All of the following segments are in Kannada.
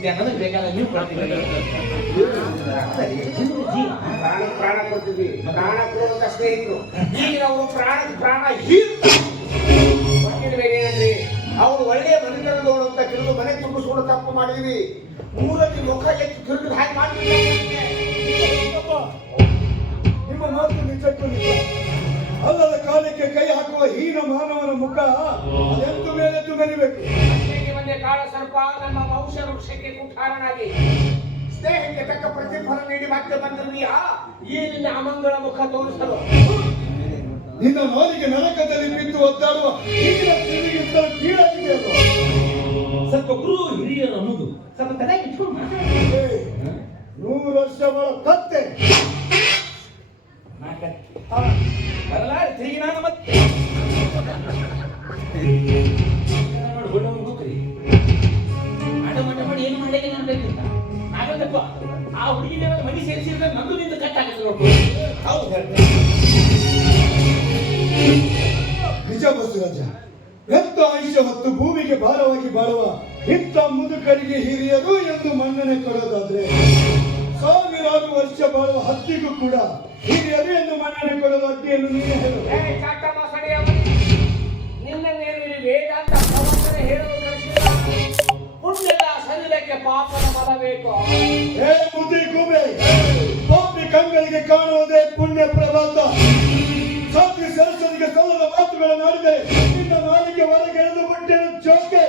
ವಿದ್ಯೆ ಅನ್ನೋದು ಬೇಕಾದ ನೀವು ಕೊಡ್ತೀವಿ. ಪ್ರಾಣ ಕೊಡ್ತೀವಿ, ಪ್ರಾಣ ಕೊಡುವಂತ ಸ್ನೇಹಿತರು. ಈಗ ಅವರು ಪ್ರಾಣ ಏನಂದ್ರೆ ಅವರು ಒಳ್ಳೆಯ ಮನೆತನ ನೋಡುವಂತ ಕೆಲವು ಮನೆ ತುಂಬಿಸ್ಕೊಂಡು ತಪ್ಪು ಮಾಡಿದ್ವಿ. ಮೂರಲ್ಲಿ ಮುಖ ಎತ್ತು ತಿರುಗಿ ಹಾಗೆ ಮಾಡ್ತೀವಿ. ನಿಮ್ಮ ಮಾತು ನಿಜಕ್ಕೂ ನಿಜ. ಅಲ್ಲದ ಕಾಲಕ್ಕೆ ಕೈ ಹಾಕುವ ಹೀನ ಮಾನವನ ಮುಖ ಅದೆಂದು ಮೇಲೆದ್ದು ಮೆರಿಬೇಕು. ಒಂದೇ ಕಾಳ ಸರ್ಪ ನಮ್ಮ ವಂಶ ವೃಕ್ಷಕ್ಕೆ ಕುಠಾರನಾಗಿ ಸ್ನೇಹಕ್ಕೆ ತಕ್ಕ ಪ್ರತಿಫಲ ನೀಡಿ ಮತ್ತೆ ಬಂದಿರುವಿಯಾ ಏನಿನ ಅಮಂಗಳ ಮುಖ ತೋರಿಸಲು? ನಿನ್ನ ನಾಲಿಗೆ ನರಕದಲ್ಲಿ ಬಿದ್ದು ಒದ್ದಾಡುವ ಈಗಿನ ತಿರುಗಿಂತಲೂ ಕೀಳಾಗಿದೆ ಅಲ್ವಾ? ಸ್ವಲ್ಪ ಗುರು ಹಿರಿಯರು ಅನ್ನೋದು ಸ್ವಲ್ಪ ತಲೆಗೆ ಇಟ್ಕೊಂಡು ಮಾತಾಡಿ. 100 ವರ್ಷಗಳ ಕತ್ತೆ ಬರಲ್ಲ ತಿರುಗಿ ನಾನು ಮತ್ತೆ ಹೋಗ್ರಿ ಆಟ ಮಾಡಿ ಏನು ಮಾಡಲಿಕ್ಕೆ ನಾನು ಬೇಕಿಲ್ಲ. ಆಗಲ್ಲಪ್ಪ, ಆ ಹುಡುಗಿನ ಮನಿ ಸೇರಿಸಿದ್ರೆ ನಂದು ನಿಂದ ಕಟ್ಟಾಗುತ್ತೆ ನೋಡ್ಬೋದು. ಹೌದು ನಿಜ ಬಸವರಾಜ. ಎಂತ ಆಯುಷ್ಯ ಹೊತ್ತು ಭೂಮಿಗೆ ಭಾರವಾಗಿ ಬಾಳುವ ಇಂಥ ಮುದುಕರಿಗೆ ಹಿರಿಯರು ಎಂದು ಮನ್ನಣೆ ಕೊಡೋದಾದ್ರೆ, ಸಾವಿರಾರು ವರ್ಷ ಬಾಳುವ ಹತ್ತಿಗೂ ಕೂಡ ಹಿರಿಯರು ಎಂದು ಮನ್ನಣೆ ಕೊಡೋದು ಅಡ್ಡಿಯನ್ನು ನೀನೇ ಹೇಳು. ನಿನ್ನ ವೇದಾಂತ ಪ್ರವಚನ ಹೇಳಲು ಕಳಿಸಿದ ಪುಣ್ಯದ ಶರೀರಕ್ಕೆ ಪಾಪದ ಬಲ ಬೇಕು. ಹೇ ಬುದ್ಧಿ ಗೂಬೆ, ಪಾಪಿ ಕಂಗಳಿಗೆ ಕಾಣುವುದೇ ಪುಣ್ಯ ಪ್ರಭಾತ. ಸಾತ್ವಿ ಸರಸ್ವತಿಗೆ ಸಲ್ಲದ ಮಾತುಗಳನ್ನು ಆಡಿದರೆ ನಿನ್ನ ನಾಲಿಗೆ ಹೊರಗೆ ಎಳೆದು ಬಿಟ್ಟೆನು ಜೋಕೆ.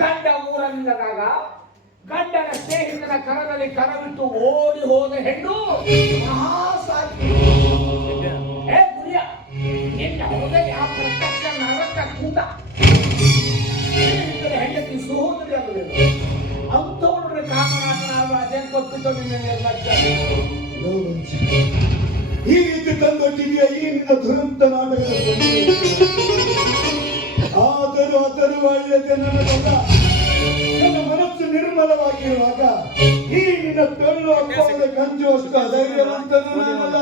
ಗಂಡ ಊರಲ್ಲಿದ್ದಾಗ ಗಂಡನ ಸ್ನೇಹಿತನ ಕರದಲ್ಲಿ ಕರವಿಟ್ಟು ಓಡಿ ಹೋದ ಹೆಣ್ಣು ಮಹಾಸಾಧ್ವಿ. ಹೇ ಗುರಿಯ, ನಿನ್ನ ಹೊರದಲ್ಲಿ ಆ ಪ್ರತ್ಯಕ್ಷ ನರಕ ಕೂಟ ಸ್ನೇಹಿತರ ಹೆಂಡತಿ ಸಹೋದರಿ ಆಗಬೇಕು. ಅಂಥವ್ರ ಕಾಮರಾಜನಾಗುವ ಅದೇನು ಕೊಟ್ಬಿಟ್ಟು ನಿನ್ನ ನಿರ್ಲಕ್ಷ್ಯ. ಈ ರೀತಿ ತಂದೊಟ್ಟಿದೆಯಾ ಈ ನಿನ್ನ ದುರಂತ ನಾಟಕದ? ಆದರೂ ಒಳ್ಳೆದೆ ನನಗಲ್ಲ. ನನ್ನ ಮನಸ್ಸು ನಿರ್ಮಲವಾಗಿರುವಾಗ ಈ ನಿನ್ನ ತೊಳ್ಳು ಅಪ್ಪದ ಗಂಜು ಅಷ್ಟು ಅಧೈರ್ಯವಂತನೂ ನಾನಲ್ಲ.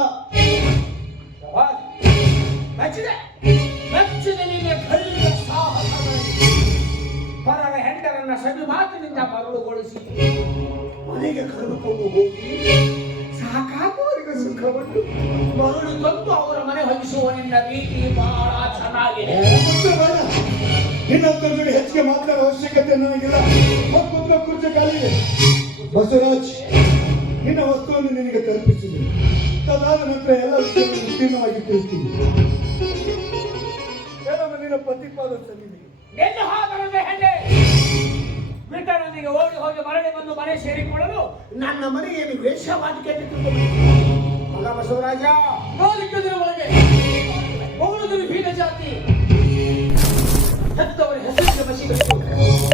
ಮೆಚ್ಚಿದ ನಿನ್ನ ಧೈರ್ಯ ಸಾಹಸಗಳಲ್ಲಿ ಪರರ ಹೆಂಡರನ್ನ ಸವಿ ಮಾತಿನಿಂದ ಮರಳುಗೊಳಿಸಿ ಮನೆಗೆ ಕರೆದುಕೊಂಡು ಹೋಗಿ ಸಾಕಾಗುವವರಿಗೆ ಸುಖವನ್ನು ಮರಳು ತಂದು ಅವರ ಮನೆ ಹೊಲಿಸುವ ನಿನ್ನ ರೀತಿ ಬಹಳ ಚೆನ್ನಾಗಿದೆ. ಇನ್ನೊಂದು ಜೋಡಿ ಹೆಚ್ಚಿಗೆ ಮಾತನಾಡುವ ಅವಶ್ಯಕತೆ ನನಗಿಲ್ಲ. ಮಕ್ಕಳ ಕುರ್ಚಿ ಕಾಲಿದೆ. ಬಸವರಾಜ್, ನಿನ್ನ ವಸ್ತುವನ್ನು ನಿನಗೆ ತಲುಪಿಸಿದೆ. ಅದಾದ ನಂತರ ಎಲ್ಲ ವಿಷಯವನ್ನು ಉತ್ತೀರ್ಣವಾಗಿ ತಿಳಿಸ್ತೀನಿ. ನಿನ್ನ ಪ್ರತಿಪಾದ ಸಲ್ಲಿದೆ. ಎನ್ನು ಹಾಗಲ್ಲ ಹೆಣ್ಣೆ, ಬಿಟ್ಟನೊಂದಿಗೆ ಓಡಿ ಹೋಗಿ ಮರಳಿ ಬಂದು ಮನೆ ಸೇರಿಕೊಳ್ಳಲು ನನ್ನ ಮನೆಯನ್ನು ವೇಷವಾಗಿ ಕೆಟ್ಟಿಕೊಂಡು ಮಗ ಬಸವರಾಜ. 4 ದಿನ ಒಳಗೆ ಬಹುಳದಲ್ಲಿ ಭೀನ ಜಾತಿ ಹೆತ್ತವರ ಹೆಸರಿಗೆ ಬಸಿಬೇಕು.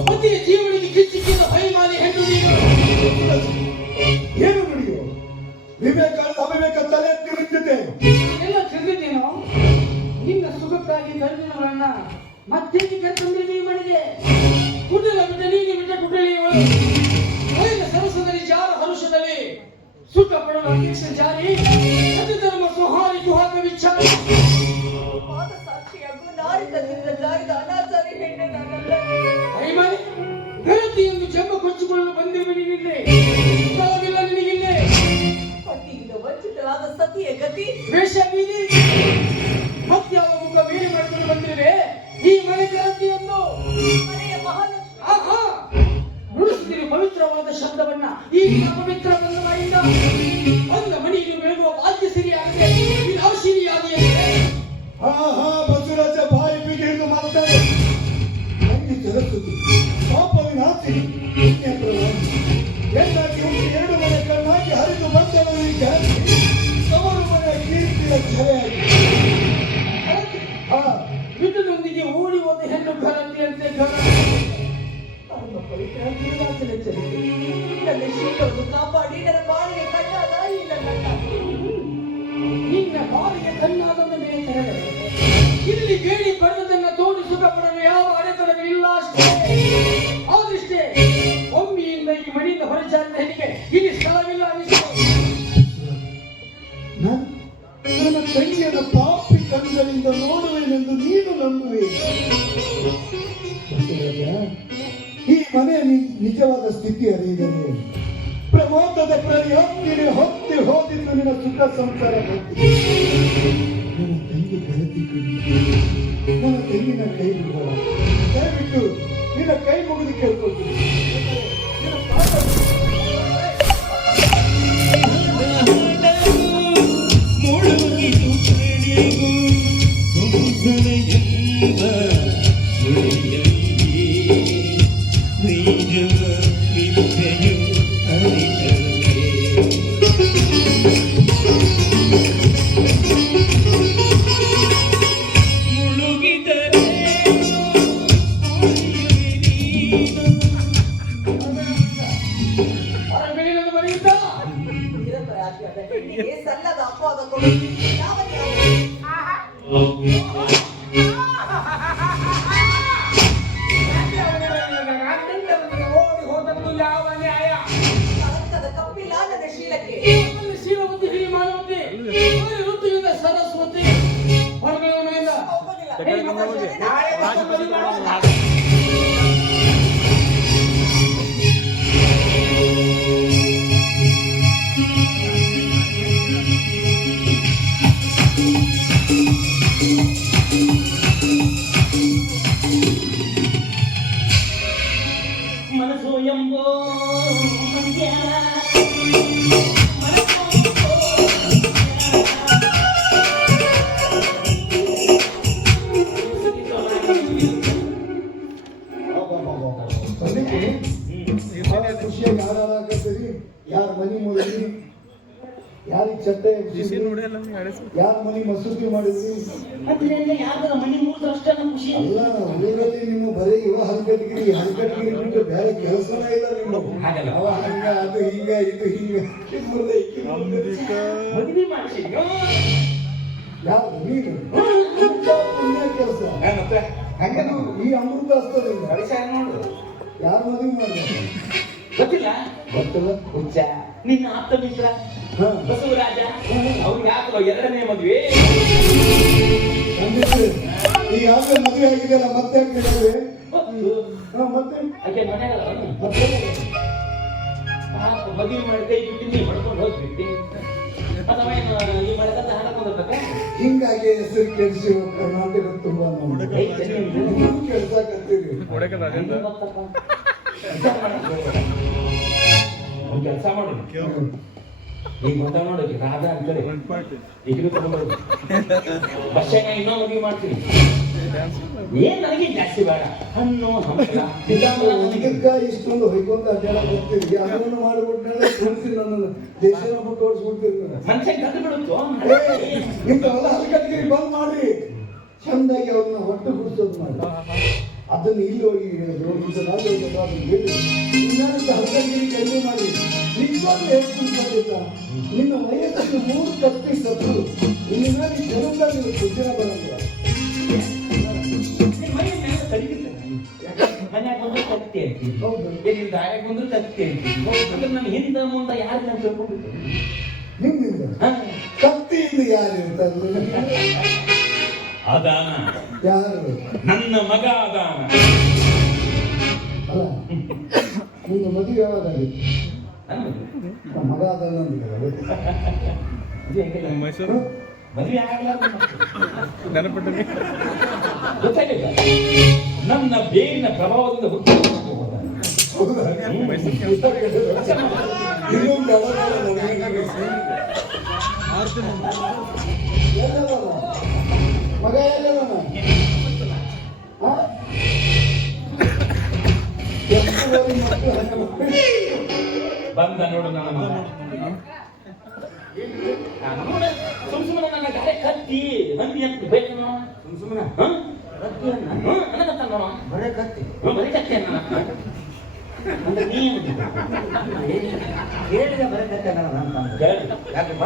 ಪತಿಯ ಜೀವನಿಗೆ ಕಿಚ್ಚಿಕ್ಕಿದ ಹೈಮಾಲಿ ಹೆಣ್ಣು ನೀನು. ಏನು ನುಡಿಯೋ? ವಿವೇಕ ಅವಿವೇಕ ತಲೆ ತಿರುಗಿದೆ. ಎಲ್ಲ ತಿರುಗಿದ್ದೀನೋ? ನಿನ್ನ ಸುಖಕ್ಕಾಗಿ ಕರುದಿನಗಳನ್ನ ಮತ್ತೇಕೆ ಕರ್ತಂದ್ರೆ ಈ ಮನೆಗೆ ಕುಟುಲ ಬಿಟ್ಟ ನೀನು ಬಿಟ್ಟ ಕುಟುಳಿಯವಳು ಸರಸದಲ್ಲಿ ಜಾರ ಹರುಷದಲ್ಲಿ ಸುಖ ಪಡಲು ಅಧ್ಯಕ್ಷ ಜಾರಿ ಧರ್ಮ ಸುಹಾರಿ ಗುಹಾಕ ವಿಚಾರ ಸಾಕ್ಷಿಯಾಗೂ ನಾರಿಕದಿಂದ ಜಾರಿದ ಅನಾಚಾರಿ ಹೆಣ್ಣೆ ನಾನಲ್ಲ. ಹೈಮಾಲಿ ಗರತಿಯನ್ನು ಜಂಬ ಕೊಚ್ಚಿಕೊಳ್ಳಲು ಬಂದಿರುವ ನಿನ್ನೆ ಸ್ಥಳವಿಲ್ಲ ನಿನಗಿನ್ನೆ. ಪತಿಯಿಂದ ವಂಚಿತರಾದ ಸತಿಯ ಗತಿ ವೇಷ ಬೀದಿ ಮತ್ಯಾವ ಮುಖ ಬೇರೆ ಮಾಡಿಕೊಂಡು ಬಂದಿರುವೆ ಈ ಮನೆ ಗರತಿಯನ್ನು. ಮನೆಯ ಮಹಾಲಕ್ಷ್ಮಿ ಆಹಾ, ನುಡಿಸುತ್ತೀರಿ ಪವಿತ್ರವಾದ ಶಬ್ದವನ್ನ. ಈ ಪವಿತ್ರ ಬಂಧನದಿಂದ ಬಂದ ಮನೆಯನ್ನು ಬೆಳಗುವ ಬಾಧ್ಯ ಸಿರಿಯಾಗಿದೆ. ಸಿರಿಯಾದಿಯೇ ಬಸವರಾಜ ಬಾಯಿ ಬಿಗಿ ಎಂದು ಮಾತಾಡಿ ನಂಗೆ ಜಗತ್ತು ಪಾಪವಿನ ಆಸ್ತಿ ಹೆಣ್ಣಾಗಿ ಹುಟ್ಟಿ 2 ಮನೆ ಕಣ್ಣಾಗಿ ಹರಿದು ಬಂದಳು ಈ ಗಾಳಿ ತವರು ಮನೆಯ ಕೀರ್ತಿಯ ಛಾಯೆಯಾಗಿ ಯುದ್ಧದೊಂದಿಗೆ ಓಡಿ ಹೋದ ಹೆಣ್ಣು ಭರತಿಯಂತೆ ಪರಮ ಪವಿತ್ರ ನೀರಾಜನ ಚರಿತೆ ನನ್ನ ಶೀಲವನ್ನು ಕಾಪಾಡಿ ನನ್ನ ಬಾಳಿಗೆ ಕಣ್ಣಾದ ಈ ನನ್ನ ನಿನ್ನ ಬಾಳಿಗೆ ಕಣ್ಣಾದ ಮೇಲೆ ತೆರೆದರೆ ಇಲ್ಲಿ ಬೇಡಿ ಬಡದನ್ನ ತೋಡಿ ಸುಖ ಪಡಲು ಯಾವ ಅಡೆತಡೆಗಳು ಇಲ್ಲ ಅಷ್ಟೇ. ಆದಷ್ಟೇ ಒಮ್ಮೆಯಿಂದ ಈ ಮನೆಯಿಂದ ಹೊರಜಾರಿದ ಹೆಣ್ಣಿಗೆ ಇಲ್ಲಿ ಸ್ಥಳವಿಲ್ಲ ನನ್ನ ತಂಗಿಯನ್ನು ಪಾಪಿ ಕಣ್ಣುಗಳಿಂದ ಕಣ್ಣುಗಳಿಂದ ನೋಡುವೆನೆಂದು ನೀನು ನಂಬುವೆ. ಬಸವರಾಜ, ಈ ಮನೆಯ ನಿಜವಾದ ಸ್ಥಿತಿ ಅರಿಯಿದರೆ ಪ್ರಮೋದದ ಪ್ರಯಾತ್ರಿನಿ ಹೊತ್ತಿ ಹೋದಿದ್ದು ನಿನ್ನ ಸುಖ ಸಂಸಾರ ಹೋಗ್ತಿದೆ. ನನ್ನ ತಂಗಿ ಗೆಳತಿ ಕಣ್ಣು, ನನ್ನ ತಂಗಿನ ಕೈ ಬಿಡುವ, ದಯವಿಟ್ಟು ನಿನ್ನ ಕೈ ಮುಗಿದು ಕೇಳ್ಕೊಳ್ತೀನಿ. ನಿನ್ನ ಪಾಪ ಹೊರಬೇಡಲು ಬರೆಯುತ್ತ ನಿರಪರಾಧಿಯಾದ ಹೆಣ್ಣಿಗೆ ಸಲ್ಲದ ಅಪವಾದ ಕೊಡುವುದು ಯಾವ ನ್ಯಾಯ? ಓಡಿ ಹೋದದ್ದು ಯಾವ ನ್ಯಾಯ? ಕಳಂಕದ ಕಪ್ಪಿಲ್ಲ ನನ್ನ ಶೀಲಕ್ಕೆ. ಶೀಲವತಿ ಹಿರಿ ಮಾನವತಿ ಋತುವಿನ ಸರಸ್ವತಿ ಹೊರಬೇಡ ಮನೆಯಿಂದ. ಹೋಗೋದಿಲ್ಲ. ನಾಳೆ ಮದುವೆ ಮಾಡೋಣ. ಮನಸ್ಸು ಎಂಬೋ ಮಂಡ್ಯ ಖುಷಿಯಾಗಿ ಹಾಡಾಡಕತ್ತೀರಿ. ಯಾರ ಮನಿ ಮುಗಿದ್ರಿ, ಯಾರಿಗೆ ಚಟ್ಟೆ ಯಾರ ಮನಿ ಮಸೂತಿ ಮಾಡಿದ್ರಿ? ಅದ್ರಿಂದ ಯಾವ್ದಾರ ಮನೆ ಮುಗಿದ್ರೆ ಅಷ್ಟೇ ನಮ್ಮ ಖುಷಿ. ಅಲ್ಲ, ಊರಲ್ಲಿ ನಿಮ್ಮ ಬರೀ ಇವ ಹಲ್ಕಟ್ಗಿರಿ ಬಿಟ್ಟು ಬೇರೆ ಕೆಲಸನೇ ಇಲ್ಲ ನಿಮ್ಮ. ಹಾಗಲ್ಲ. ಅವ ಹಂಗ ಅದು ಹಿಂಗ ಇದು ಹಿಂಗ ಕಿಮ್ಮುರ್ದೆ. ಮದುವೆ ಮಾಡಿಸಿದ್ಯೋ ಯಾವ್ದು ನೀನು ಇಂಥ ಪುಣ್ಯ ಕೆಲಸ ಮತ್ತೆ ಹಂಗ ಈ ಅಮೃತ ಹಸ್ತದಿಂದ ನೋಡು ಯಾರು ಮದುವೆ ಮಾಡಿದ್ರು ಗೊತ್ತಿಲ್ಲ. ಗೊತ್ತಿಲ್ಲ. ಹುಚ್ಚ ನಿನ್ನ ಆಪ್ತ ಮಿತ್ರ ಹಾ ಬಸವರಾಜ ಅವ್ರಿಗೆ ಯಾಕೋ ಎರಡನೇ ಮದುವೆ. ಖಂಡಿತ ಈಗಾಗಲೇ ಮದುವೆ ಆಗಿದೆಯಲ್ಲ, ಮತ್ತೆ ಯಾಕೆ ಮದುವೆ? ಗೊತ್ತು. ಮತ್ತೆ ಆಕೆ ಮನೆಯಾಗ ಮತ್ತೆ ಪಾಪ ಮದುವೆ ಮಾಡಿ ಕೈ ಬಿಟ್ಟು ನೀವು ಹೊಡ್ಕೊಂಡು ಹೋಗ್ಬಿಟ್ಟು ಅಥವಾ ಈ ಮಳೆಗಾಲ ಹಾಡಕೊಂಡಿರ್ಬೇಕ. ಹಿಂಗಾಗಿ ಹೆಸರು ಕೆಡಿಸಿ ಕರ್ನಾಟಕ ತುಂಬಾ ಕೆಡ್ಸಾಕತ್ತೀರಿ. ಒಂದು ಕೆಲಸ ಮಾಡು, ಈಗ ಗೊತ್ತ ನೋಡು ರಾಧಾ ಅಂತೇಳಿ ಈಗ ತಗೊಂಡ್ಬರೋದು ಬಸ್ಸಾಗ ಇನ್ನೂ ಮದುವೆ ಮಾಡ್ತೀನಿ. ಏನ್ ನನಗೆ ಜಾಸ್ತಿ ಬೇಡ, ಹಣ್ಣು ಹಂಪಲ ಇದಕ್ಕ ಇಷ್ಟೊಂದು ಹೊಯ್ಕೊಂತ ಅಡ್ಡಾಡ ಬರ್ತೀರಿ. ಅದನ್ನು ಮಾಡಿಬಿಟ್ರೆ ತೋರಿಸಿ ನನ್ನನ್ನು ದೇಶನ ಬಿಟ್ಟು ಓಡಿಸ್ಬಿಡ್ತೀರಿ. ಮನುಷ್ಯ ಕದ್ದು ಬಿಡುತ್ತೋ. ಇಂಥವೆಲ್ಲ ಹಲ್ಕಟ್ಟಿಗೆ ಬಂದ್ ಮಾಡ್ರಿ. ಚಂದಾಗಿ ಅವ್ರನ್ನ ಹೊಟ್ಟೆ ಬಿಡಿಸೋದು ಮಾಡಿ ಅದನ್ನ ಇಲ್ಲಿ ಹೋಗಿ ಹಲ್ಕಟ್ಟಿಗೆ ಕಡಿಮೆ ಮಾಡಿ ನಿಜವಾಗ್ಲೂ ಹೇಳ್ತಿಲ್ಲ. ನಿನ್ನ ವಯಸ್ಸನ್ನು 3 ಕತ್ತಿ ಸತ್ತು ಇಲ್ಲಿನ ಜನರಲ್ಲಿ ಸುದ್ದಿನ ಬರಂಗಿಲ್ಲ. ಮನ್ಯಾಗ ಬಂದ್ರು ತತ್ತಿ ಅಂತೀವಿ, ಹೌದು. ಎಲ್ಲಿ ದಾರ್ಯಾಗ ಬಂದ್ರು ತತ್ತಿ ಅಂತೀವಿ. ಅಂದ್ರೆ ನನ್ನ ಹಿಂದ ಮುಂದ ಯಾರು ನಾನು ತಿಳ್ಕೊಂಡಿರ್ತೀನಿ. ನಿಮ್ಮಿಂದ ಕತ್ತಿಯಿಂದ ಯಾರು ಇರ್ತಾರೆ? ಅದಾನ ಯಾರು? ನನ್ನ ಮಗ ಅದಾನ. ಅಲ್ಲ, ನಿಮ್ಮ ಮದುವೆ ಯಾವಾಗಾಗಿತ್ತು? ನನ್ನ ಮಗ. ನಮ್ಮ ಮಗ ಅದಾನ ಅಂದಿದ್ದಾರೆ. ಇದು ಹೆಂಗಿಲ್ಲ ಮದುವೆ ಆಗಲಾರ್ದು ಗೊತ್ತಾಗಿಲ್ಲ. ನನ್ನ ಬೇರಿನ ಪ್ರಭಾವದಿಂದ ಹುಟ್ಟಿ ಹೌದಾ? ಇನ್ನೊಂದು ಎಲ್ಲದವ? ಮಗ ಎಲ್ಲದವ? ಬಂದ ನೋಡು ನನ್ನ ಮಗ. ಸುಮ್ಮನೆ ನನ್ನ ಗಾಡಿ ಕತ್ತಿ ಮಂದಿ ಅಂತ ಬೇಕು ಸುಮ್ಮನೆ ಅನ್ನಕತ್ತ ಬರೇ ಕತ್ತಿ ಬರೀ ಕತ್ತಿ ಅನ್ನ ಹೇಳಿದ ಬರಕತ್ತೆ ಯಾಕಪ್ಪ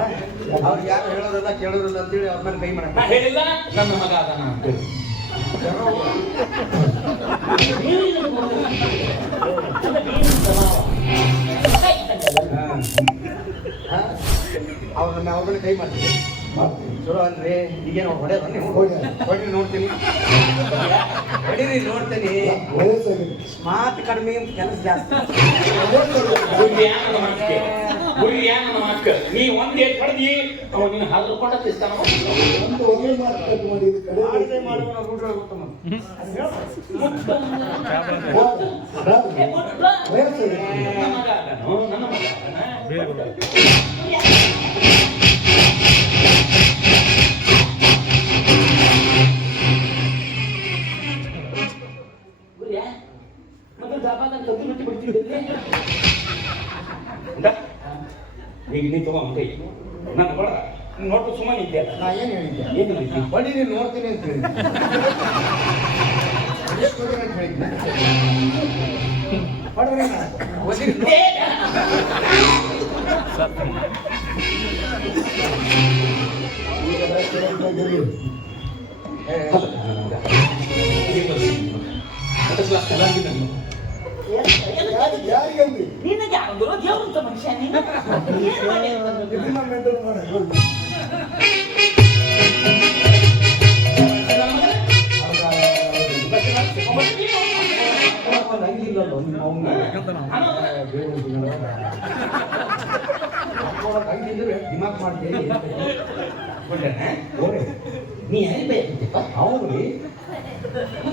ಅವ್ರು ಯಾರು ಹೇಳೋರಲ್ಲ ಕೇಳೋರಲ್ಲ ಅಂತೇಳಿ ಅವ್ರ ಮೇಲೆ ಕೈ ಮಾಡಕ್ಕೆ ನಾ ಹೇಳಿಲ್ಲ ನನ್ನ ಮಗ ಅದಾನ ಅಂತೇಳಿ. ಅವ್ರನ್ನ ಅವ್ರ ಮೇಲೆ ಕೈ ಮಾಡ್ತೀವಿ. ಮಾಡ್ತೀನಿ. ಚಲೋ ಅಲ್ರಿ ಈಗೇನು ಹೊಡೆಯೋದ ನೀವು ಹೋಗಿ ಹೊಡೀರಿ ನೋಡ್ತೀನಿ ಹೊಡೀರಿ ನೋಡ್ತೀನಿ ವಯಸ್ಸಾಗಿದೆ. ಮಾತು ಕಡಿಮೆ ಕೆಲಸ ಜಾಸ್ತಿ ನೀ ಒಂದ್ ಏಟ್ ಹೊಡೆದಿ ಅವ ನೀನು ಹಲ್ಕೊಂಡ ತಿಸ್ತಾನ ಒಂದು ಒಳ್ಳೆ ಮಾತು ಕಟ್ ಮಾಡಿ ಇದು ಕಡೆ ಮಾಡಿದ್ರೆ ಮಾಡುವ ರೂಢ ಗೊತ್ತಮ್ಮ ವಯಸ್ಸಾಗಿದೆ. ನನ್ನ ಮಗ ಅದನು, ನನ್ನ ಮಗ ಅದನ. ಗುರಿಯಾ, ಮತ್ತೆ ಜಾಬಾದಾಗ ಕತ್ತಿ ಬಿಟ್ಟು ಬಿಡ್ತಿದ್ದೆ ಈಗ ನೀ ತಗೊಂಡ್ ಕೈ ನನ್ನ ಕೊಡ ನೋಟು ಸುಮ್ಮನೆ ಇದ್ದೆ ನಾ ಏನು ಹೇಳಿದ್ದೆ ಏನು ಹೇಳಿದ್ದಿ? ಹೊಡೀರಿ ನೋಡ್ತೀನಿ ಅಂತ ಹೇಳಿದ್ದೆ ಎಷ್ಟು ಹೊಡೀರಿ ಅಂತ ಹೇಳಿದ್ದೆ ಹೊಡ್ರಿ ನಾ. ಹೊಡೀರಿ ಈಗ ರಾಜಕೀಯದಲ್ಲಿ ಯಾರಿಗಂದಿ ನಿನಗೆ ಯಾರಂದ್ರು ದೇವ್ರಂತ ಮನುಷ್ಯ ನೀನು ಏನ್ ಮಾಡಿ ಅಂತಂದ್ರು? ಇದನ್ನ ಮೇಂಟೈನ್ ಮಾಡಿ ಹಂಗಿಲ್ಲಲ್ಲ ನಿಮ್ಮ ಹಂಗಿದ್ರೆ ದಿಮಾಕ್ ಮಾಡ್ತೀವಿ ನೀ ಯಾರಿಗೆ ಬೇಕಿತ್ತಪ್ಪ ಅವ್ರು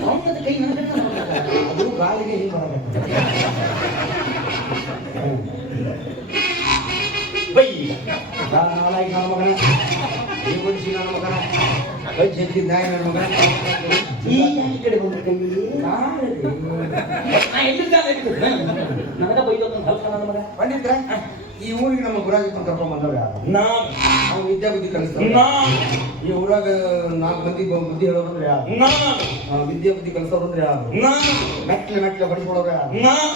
ಅವನ ಕೈ ನನ್ನ ಅದು ಗಾಳಿಗೆ ಹಿಂಗೆ ಬರಬೇಕು ಬೈ ನಾಲಾಗಿ ನನ್ನ ಮಗನ ಈ ಬಡಿಸಿ ನನ್ನ ಮಗನ ಕೈ ಜಗ್ಗಿ ನ್ಯಾಯ ನನ್ನ ಮಗನ ಈ ಯಾಕೆ ಕಡೆ ಬಂದ್ರೆ ಕೈ ನಾ ಎಲ್ಲಿದ್ದಾನೆ ನನಗ ಬೈದೊಂದು ಹಲ್ಕ ನನ್ನ ಮಗ ಬಂದಿದ್ರೆ ಈ ಊರಿಗೆ ನಮ್ಮ ಗುರಾಜಿ ಕರ್ಕೊಂಡ್ ಬಂದವ್ರು ಯಾರು ನಾನು ನಾವು ವಿದ್ಯಾಬುದ್ಧಿ ಕಲಿಸ್ತಾರೆ ನಾನು ಈ ಊರಾಗ 4 ಮಂದಿ ಬುದ್ಧಿ ಹೇಳೋರಂದ್ರೆ ಯಾರು ನಾನು ವಿದ್ಯೆ ಬುದ್ಧಿ ಕಲಿಸೋರಂದ್ರೆ ಯಾರು ನಾನು ಮೆಟ್ಲೆ ಬಡಿಸ್ಕೊಳ್ಳೋರು ಯಾರು ನಾನು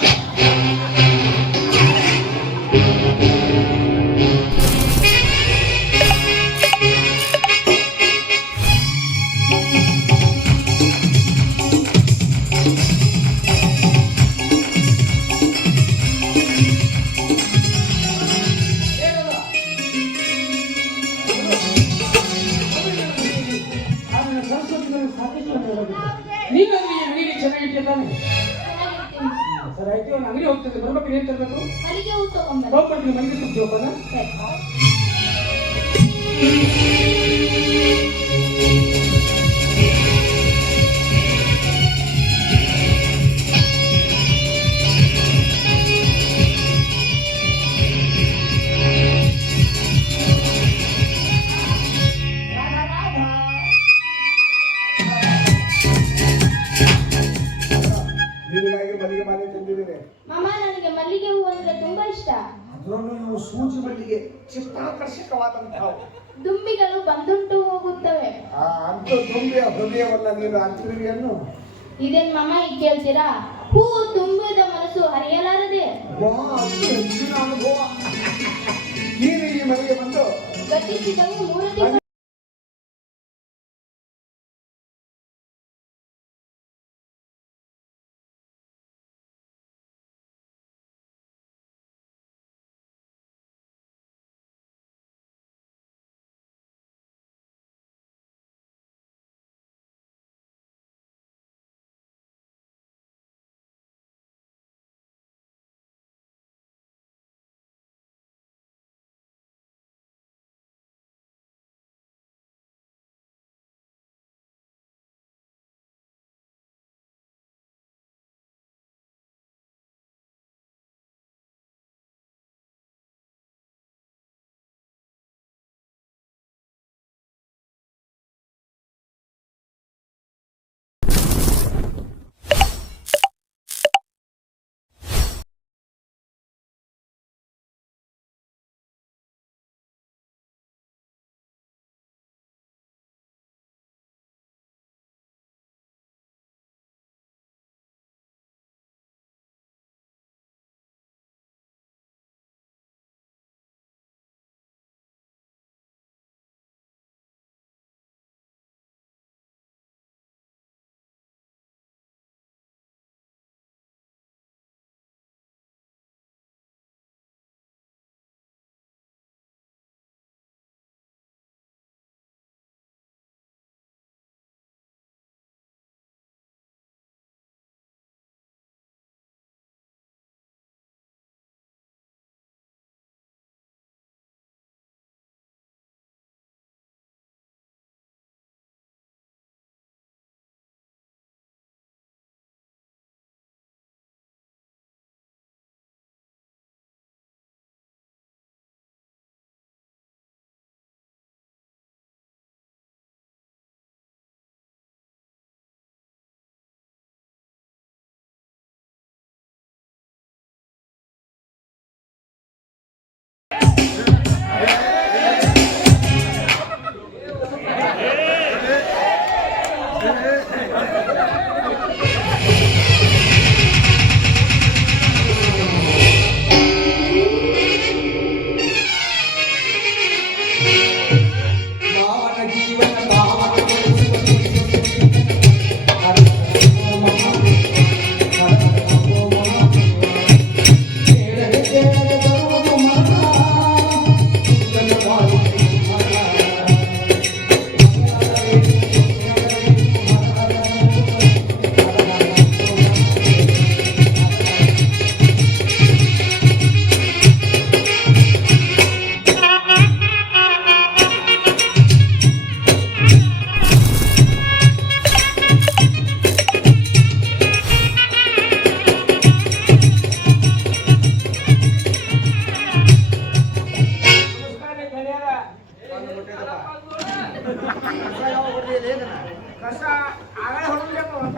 ನೀನು ಅಲ್ಲಿ ಅಂಗಡಿ ಚೆನ್ನಾಗಿಟ್ಟಿದ್ದಾನೆ ಸರ್ ಆಯ್ತು ಒಂದು ಅಂಗಡಿ ಹೋಗ್ತದೆ ಬರ್ಬೇಕು ಏನ್ ತರಬೇಕು ಅಲ್ಲಿಗೆ ಊಟ ತಗೊಂಡ್ಬನ್ನಿ. ಹೋಗ್ಬಿಟ್ಟು ಮನೆಗೆ ಹೋಗ್ತೀವಪ್ಪ ನಿನಗಾಗಿ ಮಲ್ಲಿಗೆ ಮಾಲೆ ತಂದಿದ್ದೇನೆ. ಮಾಮ ನನಗೆ ಮಲ್ಲಿಗೆ ಹೂವು ಅಂದ್ರೆ ತುಂಬಾ ಇಷ್ಟ. ಅದರಲ್ಲೂ ಇವು ಸೂಜಿ ಮಲ್ಲಿಗೆ ಚಿತ್ತಾಕರ್ಷಕವಾದಂತಹ ದುಂಬಿಗಳು ಬಂದುಂಟು ಹೋಗುತ್ತವೆ. ಅಂತ ದುಂಬಿಯ ಹೃದಯವಲ್ಲ ನೀನು ಅಂತಿರುವಿಯನ್ನು ಇದೇನ್ ಮಾಮ ಈಗ ಕೇಳ್ತೀರಾ? ಹೂವು ತುಂಬಿದ ಮನಸ್ಸು ಹರಿಯಲಾರದೆ. ಹೆಚ್ಚಿನ ಅನುಭವ. ನೀನು ಈ ಮನೆಗೆ ಬಂದು ಗತಿಸಿದವು 3 ದಿನ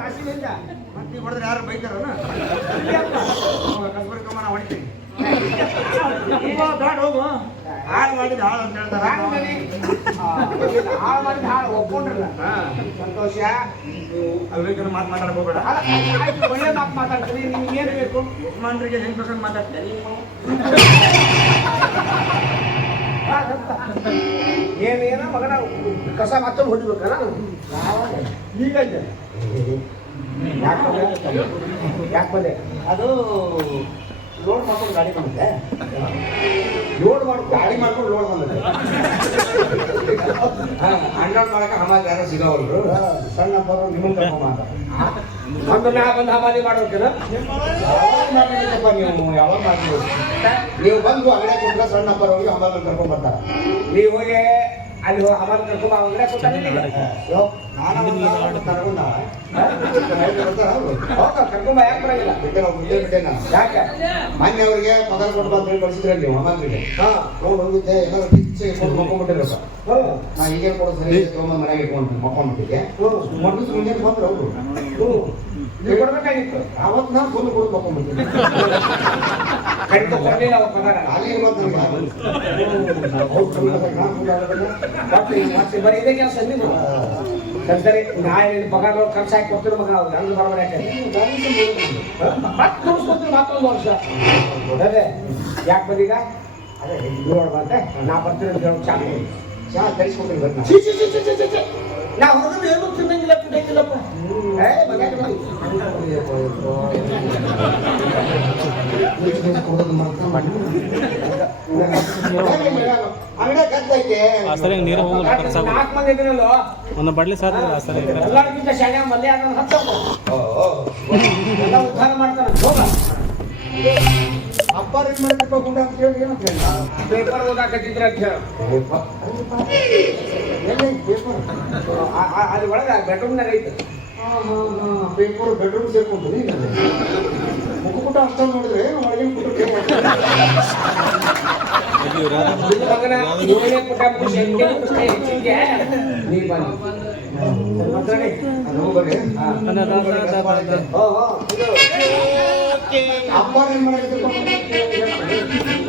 ಹಸಿವಿಂದ ಮತ್ತೆ ಹೊಡೆದ್ರೆ ಯಾರು ಬೈತಾರನ ಕಸ್ಬರಿ ಕಮ್ಮನ ಹೊಡಿತೀನಿ ದಾಡ್ ಹೋಗು ಹಾಳು ಮಾಡಿದ ಹಾಳು ಅಂತ ಹೇಳ್ತಾರ ಹಾಳು ಮಾಡಿದ ಹಾಳು ಒಪ್ಕೊಂಡ್ರಲ್ಲ ಸಂತೋಷ ಅಲ್ಬೇಕಂದ್ರೆ ಮಾತಾಡಕ್ ಹೋಗ್ಬೇಡ ಒಳ್ಳೆ ಮಾತಾಡ್ತೀನಿ ನಿಮ್ಗೆ ಏನು ಬೇಕು ಯಜಮಾನ್ರಿಗೆ ಹೆಂಗ್ ಬೇಕಂತ ಮಾತಾಡ್ತೀನಿ ಏನೇನೋ ಮಗನ ಕಸ ಮತ್ತೊಂದು ಹೊಡಿಬೇಕಲ್ಲ ಈಗ ಯಾಕೆ ಬಂದೆ ಅದು ಲೋಡ್ ಮಾಡ್ಕೊಂಡು ಗಾಡಿ ಬಂದಿದೆ ಲೋಡ್ ಮಾಡ್ಕೊಂಡು ಗಾಡಿ ಮಾಡ್ಕೊಂಡು ಲೋಡ್ ಬಂದಿದೆ ಅಂಡೌಟ್ ಮಾಡಕ್ಕೆ ಹಮಾಲಿ ಯಾರೋ ಸಿಗೋವಲ್ರು ಸಣ್ಣ ಬರೋ ನಿಮ್ಮನ್ನು ಕರ್ಕೊಂಡ್ ಒಂದು ನಾ ಬಂದು ಹಮಾಲಿ ಮಾಡ್ಬೇಕೇನ ಮಾಡ್ಬೇಕಪ್ಪ ನೀವು ಯಾವಾಗ ಮಾಡ್ಬೋದು ನೀವು ಬಂದು ಅಂಗಡಿ ಕೊಟ್ಟರೆ ಸಣ್ಣ ಬರೋರಿಗೆ ಹಮಾಲಿ ಕರ್ಕೊಂಡ್ ಬರ್ತಾರೆ ನೀವು ಹೋಗಿ ಅಲ್ಲಿ ಹಮಾಲಿ ಕರ್ಕೊಂಡ್ ಅಂಗಡಿ ಕೊಟ್ಟಾಗ ಕರ್ಕೊಂಬ ಯಾಕೆ ಬರಂಗಿಲ್ಲ ಬಿಟ್ಟೆ ಯಾಕೆ ಮೊನ್ನೆ ಅವ್ರಿಗೆ ಪಗಾರ ಕೊಟ್ಟು ಬಂದು ಕಳಿಸಿದ್ರೆ ನೀವು ಹಮಾಲಿಗೆ ನೋಡಿ ಹೋಗಿದ್ದೆ ಏನಾದ್ರು ಪಿಚ್ಚೆ ಕೊಟ್ಟು ಮಕ್ಕೊಂಡ್ಬಿಟ್ಟಿರಪ್ಪ ನಾ ಈಗೇನು ಕೊಡೋ ಸರಿ ತೊಗೊಂಬಂದು ಮನೆಗೆ ಇಟ್ಕೊಂಡು ಮಕ್ಕೊಂಡ್ಬಿಟ್ಟಿಗೆ ಮೊದಲು ಮುಂಜಾನೆ ಬಂದ್ರು ಅವರು ನೀವು ಕೊಡ್ಬೇಕಾಗಿತ್ತು ಅವತ್ತು ನಾನು ಫುಲ್ ಕೊಡು ಮಕ್ಕೊಂಡ್ಬಿಟ್ಟಿದ್ದೆ ಖಂಡಿತ ಕೊಡಲಿಲ್ಲ ಅವ್ರ ಪಗಾರ ಅಲ್ಲಿ ಬರೀ ಇದೇ ಕೆಲಸ ನೀವು ಸರಿ ಸರಿ ನಾ ಪಗಾರ ಖರ್ಚು ಹಾಕಿ ಕೊಡ್ತೀರ ಮಗ ಅವ್ರು ಹಂಗೆ ಬರಬಾರ ಯಾಕಂದ್ರೆ ಮತ್ತೆ ತೋರಿಸ್ಕೊತೀರಿ ಮತ್ತೊಂದು ವರ್ಷ ಅದೇ ಯಾಕೆ ಬಂದೀಗ ಅದೇ ನೋಡ್ ಬಂದೆ ನಾ ಬರ್ತೀನಿ ಅಂತ ಹೇಳಿ ಚಾ ತರಿಸ್ಕೊತೀನಿ ಬರ್ತೀನಿ ನಾ ಹೊರಗಡೆ ಏನು ತಿನ್ನಂಗಿಲ್ಲ ಕುಡಿಯಂಗಿಲ್ಲಪ್ಪ ನಾಲ್ಕು ಮಂದಿ ಇದ್ದೀನಲ್ಲೋ ಒಂದು ಬಡ್ಲಿ ಸರ್ ಎಲ್ಲರಿಗಿಂತ ಶಾಲೆ ಮಲ್ಲೆ ಅದನ್ನು ಎಲ್ಲ ಉದ್ಧಾರ ಮಾಡ್ತಾರೆ ಹೋಗ ಅಪ್ಪ ಏನ್ ಮಾಡ್ತಿಪ್ಪ ಗುಂಡ ಅಂತ ಹೇಳಿ ಏನು ಪೇಪರ್ ಓದಾಕತ್ತಿದ್ರೆ ಅಂತ ಹೇಳ ಪೇಪರ್ ಅಲ್ಲಿ ಒಳಗೆ ಬೆಡ್ರೂಮ್ನಾಗ ಐತೆ ಪೇಪರ್ ಬೆಡ್ರೂಮ್ ಸೇರ್ಕೊಂಡು ಮುಖಪುಟ ಅಷ್ಟ ನೋಡಿದ್ರೆ ಒಳಗಿನ ಪುಟ ಮಗನ ಏಳನೇ ಪುಟ ಮುಗಿಸಿ ಎಂಟನೇ ಪುಸ್ತಕ ಹೆಚ್ಚಿದ್ಯಾ ನೀ ಬನ್ನಿ ಅಪ್ಪ ಏನ್ ಮಾಡಕತ್ತಿಪ್ಪ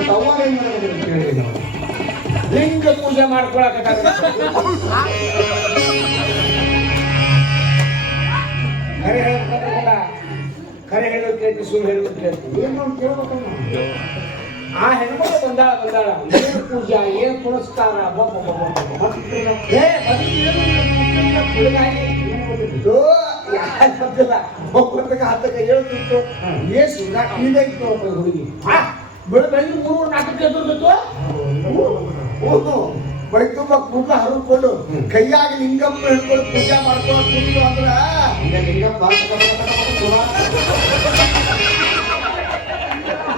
ಅವ್ವ ಏನ್ ಮಾಡಕತ್ತಿದ್ರು ಲಿಂಗ ಪೂಜೆ ಮಾಡ್ಕೊಳಕ ಖರೆ ಹೇಳ್ಕೊಂಡ ಖರೆ ಹೇಳೋದು ಕೇಳ್ತಿ ಸುಳ್ಳು ಹೇಳೋದು ಕೇಳ್ತಿ ಏನು ಅಂತ ಕೇಳ್ಬೇಕಲ್ಲ ಆ ಹೆಣ್ಮಕ್ಳು ಬಂದಾಳ ಏನ್ ಪೂಜಾ ಏನ್ ಪುರಸ್ಕಾರ ಹತ್ತಕ್ಕೆ ಹೇಳ್ತಿತ್ತು ಏಸು ಇದಾಗಿತ್ತು ಹುಡುಗಿ ಬೆಳಗ್ಗೆ 3-4 ಎದುರ್ಬೇಕು ಬಳಿ ತುಂಬ ಕೂದಲ ಹರಿಕೊಂಡು ಕೈಯಾಗಿ ಲಿಂಗಮ್ಮ ಹಿಡ್ಕೊಂಡು ಪೂಜೆ ಮಾಡ್ಕೊಂಡು ಕೂತಿದ್ರು ಅಂದ್ರ ಲಿಂಗಮ್ಮ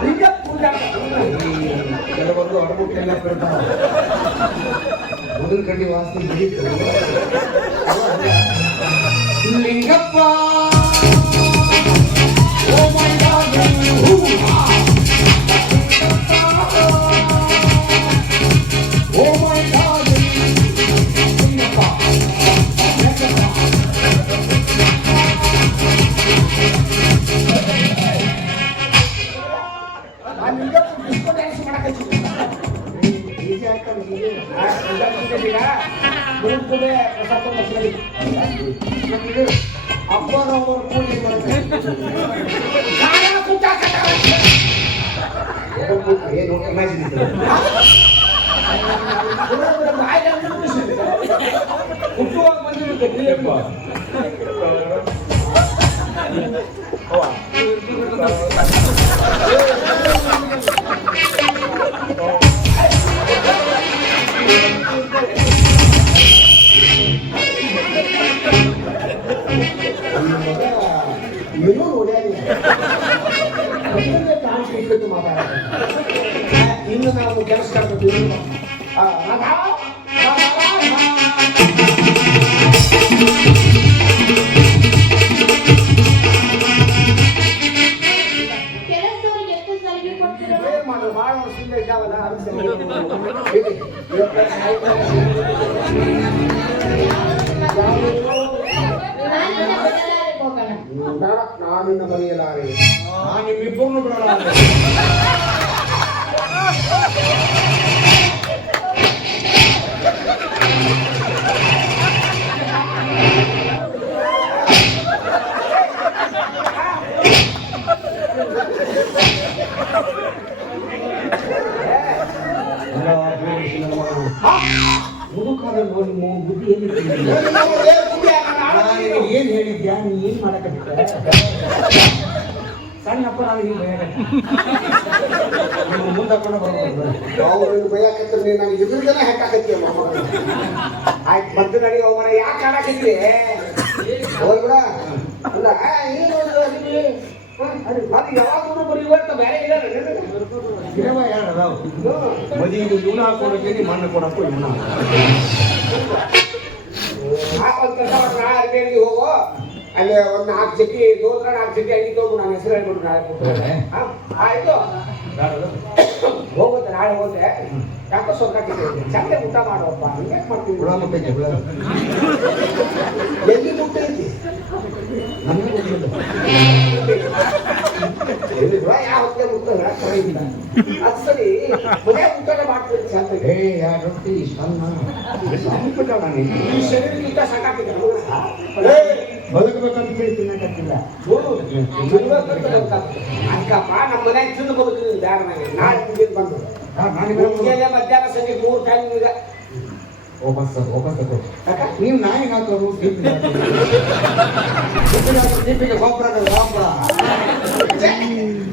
ಲಿಂಗ ಪೂಜಾ ಕೆಲವೊಂದು ಅಡಗುಟ್ಟೆಲ್ಲ ಬರ್ತಾವ ಮೊದಲು ಕಡ್ಡಿ ವಾಸನೆ ಲಿಂಗಪ್ಪ ಓ ಮೈ ಗಾಡ್ ಓ ಮೈ ಗಾಡ್ ಲಿಂಗಪ್ಪ ಆ ಲಿಂಗಪ್ಪ ಡಿಸ್ಕೋ ಡ್ಯಾನ್ಸ್ ಮಾಡಕತ್ತಿದ್ರು ಅಪ್ಪನವರು ಕೂಡಿ ಏನು ಇಮ್ಯಾಜಿನ್ ಹುಟ್ಟುವಾಗ ಬಂದಿರುತ್ತೆ ಏನೋ ನೋಡ್ಯಾರಿಲ್ಲ ಕಾಣಿಸ್ಬೇಕು ಮಾತಾಡ ಇನ್ನು ನಾವು ಕೆಲಸ ಮಾಡ್ತೀವಿ ಕೆಲಸದವ್ರಿಗೆ ಎಷ್ಟು ಸಲಿಗೆ ಕೊಡ್ತೀರೋ ಭಾಳ ವರ್ಷದಿಂದ ಇದ್ದಾವಲ್ಲ ನಾನಿನ್ನ ಬದಲಾಗಿ ಹೋಗೋಣ ಬೇಡ, ನಾನಿನ್ನ ಬರೆಯಲಾರೆ. ನಾನು ನಿಮ್ಮಿಬ್ಬರನ್ನು ಬಿಡಲಾರೆ. ಮುದುಕಾದ ನೋಡಿ ಬುದ್ಧಿ ಎಲ್ಲಿ ಏನ್ ಹೇಳಿದ್ಯಾ ನೀ ಏನ್ ಮಾಡಕತ್ತಿದ್ದ ಸಣ್ಣಪ್ಪ ನಾವು ಹಿಂಗೆ ಮುಂದೆ ಹಾಕೊಂಡು ಬರ್ಬೋದು ಅವ್ರು ಬೈಯಾಕತ್ತ ನೀನು ನನಗೆ ಎದುರುಗನೆ ಹಾಕಾಕತ್ತೀಯ ಮಾಮ. ಆಯ್ತು ಮತ್ತೆ ನಡಿ ಅವನ ಯಾಕೆ ಹಾಕಾಕತ್ತಿ ಹೋಗಿ ಬಿಡ ಅಲ್ಲ ಏನು ಅದು ಯಾವಾಗ ಬರೀ ಇವತ್ತು ಬೇರೆ ಇಲ್ಲ ಇರವ ಎರಡು ಅದಾವ ಮದುವೆಗೆ ಇವನ ಹಾಕೊಡಕ್ಕೆ ನೀ ಮಣ್ಣು ಕೊಡಕ್ಕೂ ಇವನ ಅರ್ಬೇರಿಗೆ ಹೋಗು ಅಲ್ಲಿ ಒಂದು 4 ಚಟ್ಟಿ ದೋತ್ರ 4 ಚಟ್ಟಿ ಅಕ್ಕಿ ತಗೊಂಡು ನಾನು ಹೆಸರು ಹೇಳ್ಬಿಟ್ಟು ನಾಳೆ ಆಯ್ತು ಹೋಗುತ್ತೆ ನಾಳೆ ಹೋದ್ರೆ ಯಾಕೋ ಸೊಕ್ಕಾಕಿದ್ದೀವಿ ಚಂದ ಊಟ ಮಾಡುವಪ್ಪ ಹಿಂಗೆ ಮಾಡ್ತೀವಿ ಹುಳ ಮುಟ್ಟೈತೆ ಹುಳ ಎಲ್ಲಿ ಮುಟ್ಟೈತಿ ನಮಗೆ ಗೊತ್ತಿಲ್ಲ ಎಲ್ಲಿ ಹುಳ ಯಾವ ಹೊತ್ತಿಗೆ ಮುಟ್ಟಲ್ಲ ಕರೆಯಿಲ್ಲ ಅದು ಸರಿ ಮನೆ ಊಟನ ಮಾಡ್ತೀವಿ ಚಂದ ಏ ಎರಡು ರೊಟ್ಟಿ ಸಣ್ಣ ನಾನು ಈ ಶರೀರಕ್ಕಿಂತ ಸಾಕಾಗಿದೆ ಬದುಕಬೇಕಂತ ಹೇಳಿ ತಿನ್ನಕತ್ತಿಲ್ಲ ಅಕ್ಕಪ್ಪ ನಮ್ಮ ಮನೆಗೆ ತಿಂದು ಬದುಕಿದ್ದೀನಿ ಬ್ಯಾಡ ನನಗೆ ನಾಳೆ ಮುಂಜಾನೆ ಬಂದು ಮುಂಜಾನೆ ಮಧ್ಯಾಹ್ನ ಸಂಜೆ 3 ಟೈಮ್ ಈಗ ವಾಪಸ್ ತಗೋ ನೀವು ನಾಯಿ ಹಾಕೋರು ಗೊಬ್ಬರ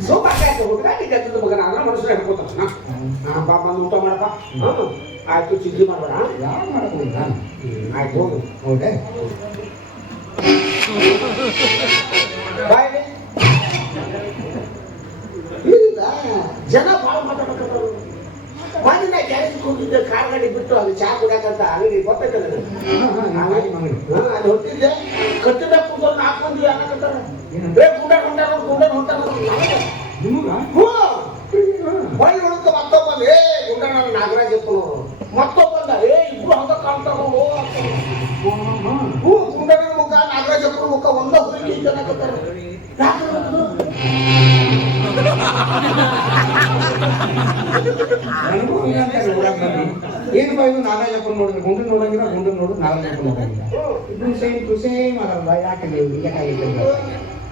ಸೋಮಾಕಾಯ್ತು ಹುಡುಗಾಟಿಗೆ ತಿಂದು ಮಗನ ಅಲ್ಲ ಮನುಷ್ಯರು ಹೇಳ್ಕೊತಾನ ಬಾ ಬಂದು ಊಟ ಮಾಡಪ್ಪ ಆಯ್ತು ಚಿಂತೆ ಮಾಡಬೇಡ ಯಾರು ಮಾಡ್ಕೊಂಡಿಲ್ಲ ಆಯ್ತು ಹೋಗು ಹೌದೇ ಬಾಯ್ ಇಲ್ಲ ಜನ ಭಾಳ ಮಾತಾಡಕತ್ತಾರು ಮನೆಯ ಕೆಲಸಕ್ಕೆ ಹೋಗಿದ್ದೆ ಕಾರ್ ಗಾಡಿ ಬಿಟ್ಟು ಅಲ್ಲಿ ಚಾ ಕುಡಿಯಾಕಂತ ಅಂಗಡಿ ಗೊತ್ತೈತಲ್ಲ ಅಲ್ಲಿ ಹೊಟ್ಟಿದ್ದೆ ಕಟ್ಟಿದ ಕೂದಲು 4 ಮಂದಿ ಅನ್ನಕತ್ತಾರ ಗುಂಡ ಹೊಂಟಾರ ಹೊಳ್ಳಿ ಹುಡುಕ ಮತ್ತೊಬ್ಬ ಏ ಗುಂಡ ನಾನು ನಾಗರಾಜ್ ಅಪ್ಪನವರು ಮತ್ತೊಬ್ಬಂದ ಏ ಇಬ್ರು ಹಂಗ ಕಾಣ್ತಾರ ಗುಂಡನ ಮುಖ ನಾಗರಾಜ್ ಅಪ್ಪನ ಮುಖ ಒಂದ ಹುಡುಗಿ ಅನ್ನಕತ್ತಾರ ಏನು ಇದು ನಾಗರಾಜಪ್ಪ ನೋಡಿದ್ರೆ ಗುಂಡು ನೋಡಂಗಿಲ್ಲ ಗುಂಡು ನೋಡು ನಾಗರಾಜಪ್ಪ ನೋಡಂಗಿಲ್ಲ ಇದು ಸೇಮ್ ಟು ಸೇಮ್ ಅದಲ್ಲ ಯಾಕೆ ಹಿಂಗಾಗೈತೆ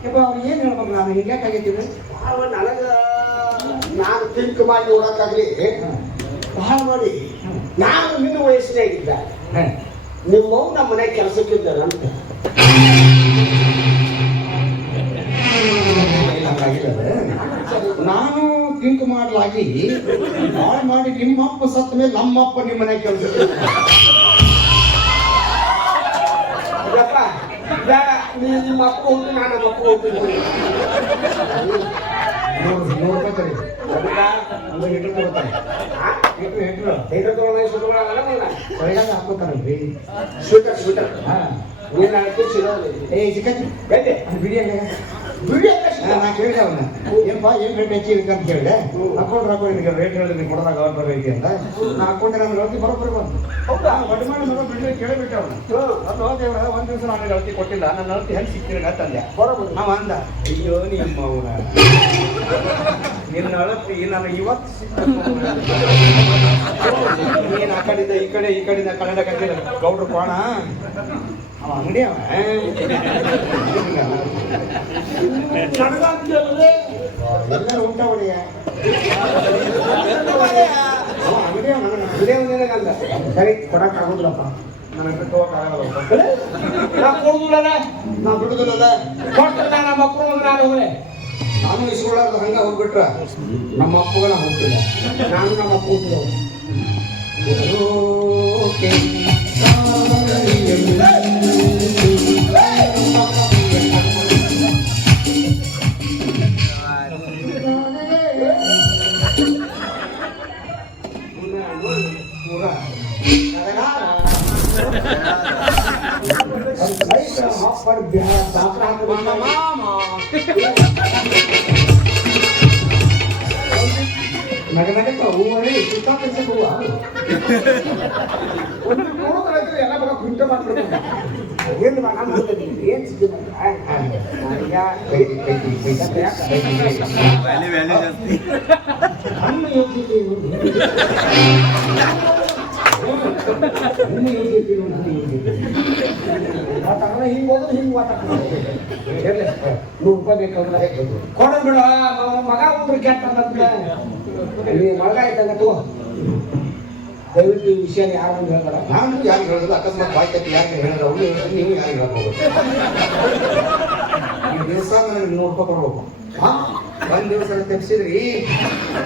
ಯಪ್ಪ ಅವ್ರು ಏನು ಹೇಳ್ಬೇಕು ನಾನು ಹಿಂಗ್ಯಾಕಾಗೈತಿದ್ರೆ ನನಗ ನಾನು ತಿಂಕ್ ಮಾಡಿ ನೋಡಕ್ಕಾಗ್ಲಿ ಬಹಳ ಮಾಡಿ ನಾನು ನಿನ್ನ ವಯಸ್ಸಿನಾಗಿದ್ದ ನಿಮ್ಮವ್ ನಮ್ಮ ಮನೆ ಕೆಲಸಕ್ಕಿದ್ದಾರ ಅಂತ ನಾನು ಥಿಂಕ್ ಮಾಡಲಾಗಿ ಭಾಳ ಮಾಡಿ ನಿಮ್ಮಪ್ಪ ಸತ್ತ ಮೇಲೆ ನಮ್ಮಪ್ಪ ನಿಮ್ಮ ಮನೆ ಕೆಲಸ ನಿಮ್ಮ ಅಪ್ಪ ಹೋಗಿ ನಾನು ನಮ್ಮ ಅಪ್ಪ ಹೋಗ್ತೀನಿ ₹100 ತರಿ ಅಂದ್ರೆ ಹಿಟ್ರು ತಗೋತಾರೆ ಸರಿಯಾಗಿ ಹಾಕೋತಾರಲ್ರಿ ಸ್ವೀಟರ್ ನೀನು ಆಯ್ತು ಸಿಗೋದು ಏ ಸಿಕ್ಕತ್ತಿ ಗಂಟೆ ಬಿಡಿಯಾಗ ನಾ ಕೇಳಿದೆ ಅವನ್ನ ಏನಪ್ಪ ಏನು ರೇಟ್ ಹೆಚ್ಚಿಗೆ ಅಂತ ಕೇಳಿದೆ ಹಾಕೊಂಡ್ರೆ ರೇಟ್ ಹೇಳಿದ್ರೆ ಕೊಡೋದಾಗ ಅವ್ರು ಬರಬೇಕು ಅಂತ ನಾ ಹಾಕೊಂಡೆ ನಾನು ಹೇಳ್ತಿ ಬರೋಬ್ಬರಿ ಬಂದು ಹೌದಾ ಒಟ್ಟು ಮಾಡಿ ಮಗ ಬಿಡ್ರಿ ಕೇಳಿಬಿಟ್ಟೆ ಅವನು ಅದು ಹೋದೇವ್ರ ಒಂದು ದಿವಸ ನಾನು ಹೇಳ್ತಿ ಕೊಟ್ಟಿಲ್ಲ ನನ್ನ ಹೇಳ್ತಿ ಹೆಂಗೆ ಸಿಕ್ಕಿರಿ ಅಂತಂದೆ ಬರೋಬ್ಬರಿ ಅವ ಅಂದ ಅಯ್ಯೋ ನಿಮ್ಮ ಅವನ ನಿನ್ನ ಅಳತಿ ನಾನು ಇವತ್ತು ಏನು ಆ ಕಡೆಯಿಂದ ಈ ಕಡೆಯಿಂದ ಕನ್ನಡ ಕಟ್ಟಿಲ್ಲ ಗೌಡ್ರು ಕೋಣ ಅವ ಅಂಗಡಿ ಅವ ಎಲ್ಲರೂ ಊಟ ಹೊಡೆಯ ಅವ ಅಂಗಡಿ ಅಂದ ಸರಿ ಕೊಡಕ್ ಆಗುದಿಲ್ಲಪ್ಪ ನನಗೆ ಬಿಟ್ಟು ಹೋಗಕ್ಕಾಗಲ್ಲ ನಾ ಕೊಡುದಿಲ್ಲ ನಾ ಬಿಡುದಿಲ್ಲ ಕೊಟ್ಟರೆ ನಮ್ಮ ಮಕ್ಕಳು ನಾನು ಹೋಗ್ಲೆ ನಾನು ಇಸ್ಕೊಳ್ಳೋದು ಹಂಗ ಹೋಗ್ಬಿಟ್ರ ನಮ್ಮ ಅಪ್ಪಗಳ ಹೋಗ್ತಿಲ್ಲ ನಾನು ನಮ್ಮ ಅಪ್ಪ ಹೋಗ್ತಿಲ್ಲ ನಗನಗತ್ತ ಹೂವೇ ಸುತ್ತಾಕ ಹೂವ ಒಂದು ನೋಡೋದಾದ್ರೆ ಎಲ್ಲ ಮಗ ಕುಂಟ ಮಾಡ್ಬೇಕು ಏನು ನಾನು ಏನು ಸಿಕ್ಕಿಲ್ಲ ನನ್ನ ಯೋಗ್ಯತೆ ಏನು? ನನ್ನ ಯೋಗ್ಯತೆ ಏನು? ನನ್ನ ಯೋಗ್ಯತೆ ಹಿಂಗೆ ಹೋದ್ರೆ ಹಿಂಗೆ ಇರಲಿ ₹100 ಬೇಕಾದ್ರೆ ಕೊಡೋದು ಬಿಡ. ಮಗ ಹೋದ್ರೆ ಕೆಟ್ಟ ನೀ ಮಗ ಆಯ್ತಂಗ ತಗೋ. ದಯವಿಟ್ಟು ಈ ವಿಷಯ ಯಾರು ಅಂತ ಹೇಳ್ತಾರ. ನಾನು ಯಾರು ಹೇಳೋದು ಅಕಸ್ಮಾತ್ ಬಾಯ್ ತಪ್ಪಿ ಯಾಕೆ ಹೇಳಿದ್ರೆ ಅವ್ರು ನೀವು ಯಾರು ಹೇಳ್ಬೋದು ದಿವಸ ನನಗೆ ₹100 ಕೊಡ್ಬೇಕು. ಒಂದು ದಿವಸ ತೆಪ್ಸಿದ್ರಿ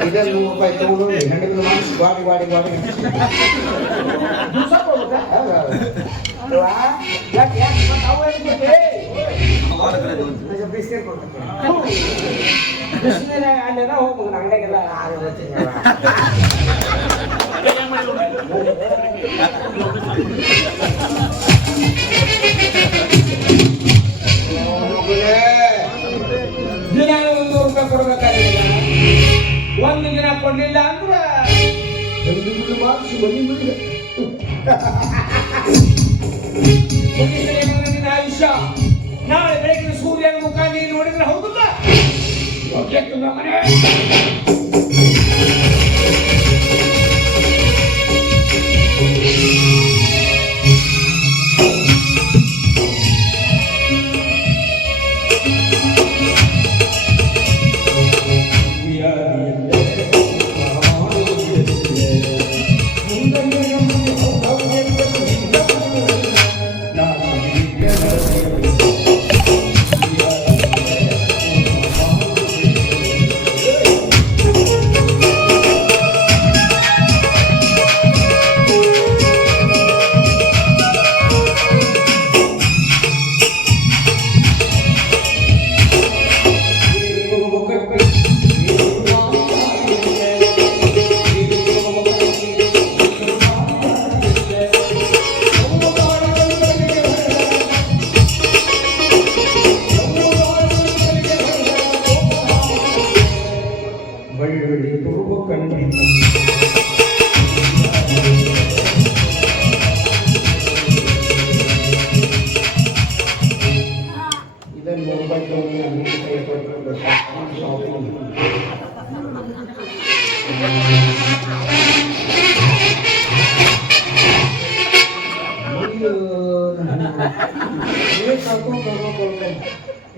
ಇದನ್ನು ₹100 ತಗೊಂಡು ಹೆಂಡನ್ನು ಮಾಡಿಸಿ ಬಾಡಿ ಬಾಡಿ ಬಾಡಿ ದಿವಸ ಕೊಡ್ಬೇಕಾ? ಅಲ್ಲೆಲ್ಲ ಹೋಗ್ಬೇಕು ಅಂಗಡಿಯಾಗೆಲ್ಲ ದಿನ ₹100 ಕೊಡ್ಬೇಕಾಗಿಲ್ಲ. ಒಂದು ದಿನ ಕೊಡ್ಲಿಲ್ಲ ಅಂದ್ರೆ ಮಾರ್ಕ್ಸ್ ಬನ್ನಿ ಬಿಡಿದೆ. ನಿನ್ನ ಆಯುಷ್ಯ ನಾಳೆ ಬೆಳಗ್ಗೆ ಸೂರ್ಯನ ಮುಖ ನೀನು ನೋಡಿದ್ರೆ ಹೌದಲ್ಲ ಮನೆ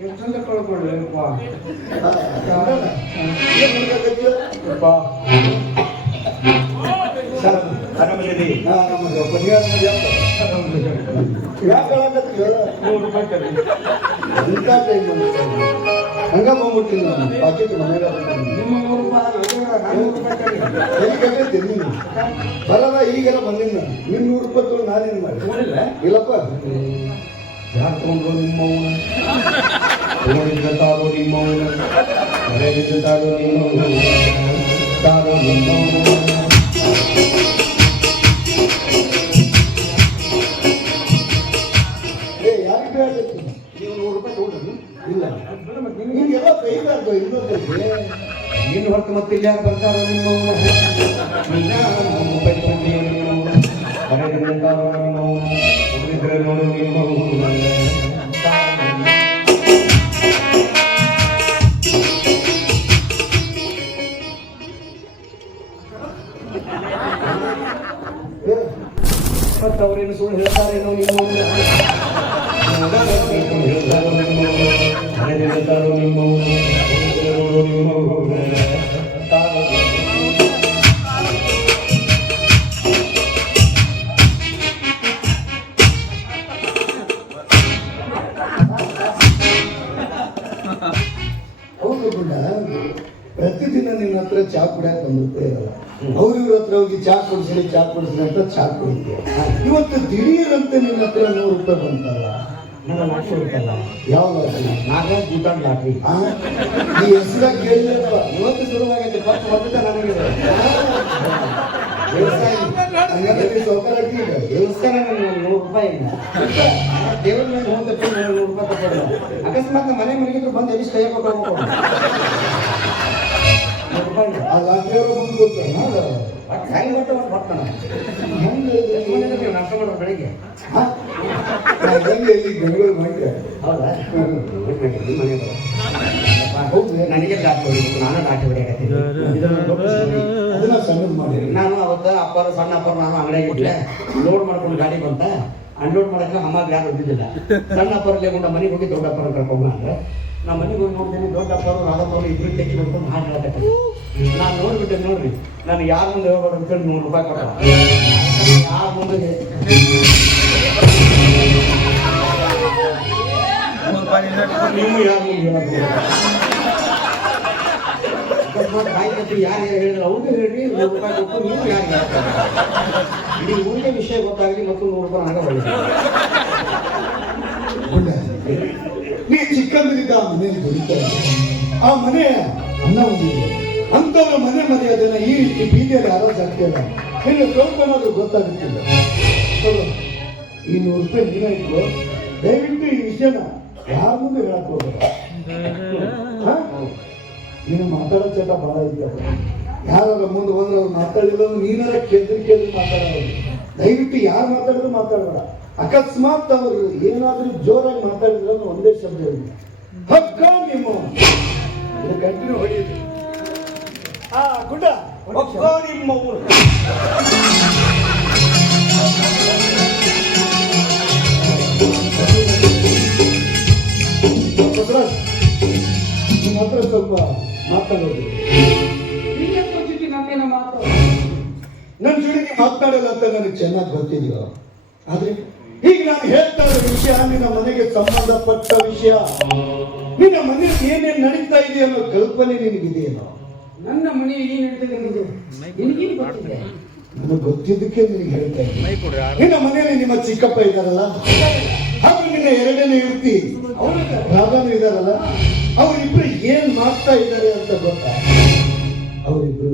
ಎಷ್ಟಂತ ಕಳ್ಕೊಳ್ಳಿಪ್ಪ ಹಂಗ ಬಂದ್ಬಿಟ್ಟಿಲ್ಲ ನಾನು ಪಾಕೆಟ್ ಮನೆಯಾಗ ಬರಲ್ಲ ಈಗೆಲ್ಲ ಬಂದಿಲ್ಲ ನಿನ್ನ ₹100 ನಾನೇನು ಮಾಡಿ ಇಲ್ಲಪ್ಪ ಯಾರು ತಗೊಂಡ್ರು ನಿಮ್ಮವನ ತಗೊಂಡಿದ್ದ ತಾಳು ನಿಮ್ಮವನ ಮರೆಯಿದ್ದ ತಾಳು ನಿಮ್ಮವನ ತಾಳು ನಿಮ್ಮವನ ಯಾರಿಗೆ ಹೇಳ್ಬೇಕು ನೀವು ₹100 ತಗೊಂಡ್ರಿ ಇಲ್ಲ ನಿಮಗೆಲ್ಲ ಕೈಬಾರ್ದು ಇನ್ನೊಬ್ಬರಿಗೆ ನೀನು ಹೊರತು ಮತ್ತೆ ಇಲ್ಲಿ ಯಾರು ಬರ್ತಾರೋ ನಿಮ್ಮವನ ಮರೆಯಿದ್ದ ತಾಳು ನಿಮ್ಮವನ ಹೋಗಿದ್ರೆ ನೋಡು ನಿಮ್ಮವನ ಮತ್ತು ಅವರೇನು ಸುಳ್ಳು ಹೇಳ್ತಾರೇನೋ ನಿಮ್ಮವನ್ನ ಹೇಳ್ತಾರೋ ನಿಮ್ಮವನ್ನ ಹೌದು ಗುಂಡ ಪ್ರತಿದಿನ ನಿನ್ನ ಹತ್ರ ಚಾ ಕುಡಿಯಕ್ಕೆ ಬಂದಿರ್ತಾ ಇರಲ್ಲ ಅವ್ರ ಇವ್ರ ಹತ್ರ ಹೋಗಿ ಚಾ ಕೊಡಿಸ್ರಿ ಅಂತ ಚಾ ಕುಡಿತೀಯ ಇವತ್ತು ದಿಢೀರಂತೆ ನಿನ್ನ ಹತ್ರ ₹100 ಬಂತಲ್ಲ ನನ್ನ ಲಾಟ್ರಿ ಇರ್ತಲ್ಲ ಯಾವ ಲಾಟ್ರಿ ನಾಗ ಭೂತಾನ್ ಲಾಟ್ರಿ ಈ ಹೆಸರಾಗ ಕೇಳಿದ್ರಲ್ಲ ಇವತ್ತು ಶುರುವಾಗೈತೆ ಫಸ್ಟ್ ಬಂದಿದ್ದ ನನಗೆ ಹಂಗಾದ್ರೆ ಸೌಕರ್ಯ ಈಗ ದೇವಸ್ಥಾನ ನನಗೆ ₹100 ಇಲ್ಲ ದೇವ್ರ ಮೇಲೆ ಹೋಗ್ತಪ್ಪ ₹100 ತಗೊಳ್ಳ ಅಕಸ್ಮಾತ್ ಮನೆ ಮನೆಗಿದ್ರು ಬಂದು ಎಲ್ಲಿ ಕೈ ಕೊಟ್ಟು ಆ ಲಾಟ್ರಿಯವರು ಬಂದು ಗೊತ್ತಾನ ಹೆಂಗ್ ಕೊಟ್ಟು ಬರ್ತಾನೆ ಹೆಂಗೆ ನಾಷ್ಟ ಮಾಡೋರು ಬೆಳಿಗ್ಗೆ ಎಲ್ಲಿ ಬೆಂಗಳೂರು ಮಾಡಿದ್ರೆ ಹೌದಾ ನಿಮ್ಮ ಮನೆ ಹೌದು ನನಗೆ ಡಾಕ್ಟರ್ ಹೊಡಿಬೇಕು ನಾನು ಡಾಕ್ಟರ್ ಹೊಡಿಯಾಕತ್ತೀನಿ ಇದನ್ನು ದೊಡ್ಡ ಸುದ್ದಿ. ಅದನ್ನ ಸಣ್ಣದು ಮಾಡಿ ನಾನು ಅವತ್ತು ಅಪ್ಪರು ಸಣ್ಣ ಅಪ್ಪರು ನಾನು ಅಂಗಡಿಯಾಗಿದ್ದೆ ಲೋಡ್ ಮಾಡ್ಕೊಂಡು ಗಾಡಿ ಬಂತ ಅನ್ಲೋಡ್ ಮಾಡಕ್ಕೆ ಅಮ್ಮಗೆ ಯಾರು ಇದ್ದಿದ್ದಿಲ್ಲ ಸಣ್ಣ ಅಪ್ಪರಲ್ಲಿ ಕೂಡ ಮನೆಗೆ ಹೋಗಿ ದೊಡ್ಡ ಅಪ್ಪರ ಕರ್ಕೊಂಡ ಅಂದ್ರೆ ನಾ ಮನೆಗೆ ಹೋಗಿ ನೋಡ್ತೀನಿ ದೊಡ್ಡ ಅಪ್ಪರು ರಾಧಪ್ಪರು ಇಬ್ಬರು ತೆಕ್ಕಿ ನೋಡ್ಕೊಂಡು ಹಾಡು ಹೇಳಕತ್ತಾರೆ ನಾನು ನೋಡ್ಬಿಟ್ಟೆ ನೋಡ್ರಿ ನಾನು ಯಾರ ಮುಂದೆ ಹೇಳ್ಬಾರ್ದು ಅಂತೇಳಿ ₹100 ಕೊಟ್ಟ ಯಾರ ಮುಂದೆ ನೀವು ಯಾರ ಮುಂದೆ ಹೇಳಕ್ಕೆ ಅಕಸ್ಮಾತ್ ಬಾಯಿ ಕಟ್ಟಿ ಯಾರು ಹೇಳಿದ್ರೆ ಅವ್ರು ಹೇಳ್ರಿ ₹100 ಕೊಟ್ಟು ನೀವು ಯಾರಿಗೆ ಹೇಳ್ತಾರೆ ಇಡೀ ಊರಿಗೆ ವಿಷಯ ಗೊತ್ತಾಗಲಿ ಮತ್ತು ₹100 ಹಣ ಬಳಿಸಿ ನೀ ಚಿಕ್ಕಂದಿದ್ದ ಆ ಮನೆಯಲ್ಲಿ ದುಡಿತಾ ಇದ್ದೆ. ಆ ಮನೆ ಅನ್ನ ಹೊಂದಿದೆ ಅಂತವ್ರ ಮನೆ ಮರ್ಯಾದೆನ ಈ ರೀತಿ ಬೀದಿಯಲ್ಲಿ ಆರೋಗ್ಯ ಆಗ್ತಿಲ್ಲ ನಿನ್ನ ಸ್ವಲ್ಪನಾದ್ರೂ ಗೊತ್ತಾಗುತ್ತಿಲ್ಲ ಈ ₹100 ನೀನ ಇಟ್ಲು ದಯವಿಟ್ಟು ಈ ವಿಷಯನ ಯಾರ ಮುಂದೆ ಹೇಳಕ್ ಹೋಗ್ಬೇಡ ನೀನು ಮಾತಾಡೋ ಚಟ ಬಹಳ ಇದೆಯಲ್ಲ ಯಾರ ಮುಂದೆ ಹೋದ್ರೆ ಅವ್ರು ಮಾತಾಡಿಲ್ಲ ನೀನಾರ ಕೆದ್ರಿ ಮಾತಾಡೋದು ದಯವಿಟ್ಟು ಯಾರು ಮಾತಾಡಿದ್ರು ಮಾತಾಡಬೇಡ ಅಕಸ್ಮಾತ್ ಅವರು ಏನಾದ್ರೂ ಜೋರಾಗಿ ಮಾತಾಡಿದ್ರು ಒಂದೇ ಶಬ್ದ ಹೇಳಿ ಹಕ್ಕ ನಿಮ್ಮ ಕಂಟಿನ್ಯೂ ಹೊಡೆಯಿರಿ ಗುಡ್ಡ ಹಕ್ಕ ನಿಮ್ಮ ಊರು ನಿಮ್ಮ ಹತ್ರ ಸ್ವಲ್ಪ ಮಾತಾಡೋದು ನನ್ನೇನೋ ಮಾತು ನನ್ನ ಜೋಡಿ ನೀವು ಮಾತನಾಡಲ್ಲ ಅಂತ ನನಗೆ ಚೆನ್ನಾಗಿ ಗೊತ್ತಿದೆಯೋ ಆದ್ರೆ ಈಗ ನಾನು ಹೇಳ್ತಾ ಇರೋ ವಿಷಯ ನಿನ್ನ ಮನೆಗೆ ಸಂಬಂಧಪಟ್ಟ ವಿಷಯ ನಿನ್ನ ಮನೆಯಲ್ಲಿ ಏನೇನು ನಡೀತಾ ಇದೆ ಅನ್ನೋ ಕಲ್ಪನೆ ನಿನಗಿದೆಯೇನೋ ನನ್ನ ಮನೆಯಲ್ಲಿ ಏನು ನಡೀತದೆ ಅನ್ನೋದು ನಿನಗೇನು ಗೊತ್ತಿದೆ ನನಗೆ ಗೊತ್ತಿದ್ದಕ್ಕೆ ನಿನಗೆ ಹೇಳ್ತಾ ಇದ್ದೀನಿ ನಿನ್ನ ಮನೆಯಲ್ಲಿ ನಿಮ್ಮ ಚಿಕ್ಕಪ್ಪ ಇದ್ದಾರಲ್ಲ ಹಾಗೂ ನಿನ್ನ ಎರಡನೇ ಯುವತಿ ರಾಧಾನು ಇದ್ದಾರಲ್ಲ ಅವರಿಬ್ರು ಏನ್ ಮಾಡ್ತಾ ಇದ್ದಾರೆ ಅಂತ ಗೊತ್ತಾ ಅವರಿಬ್ರು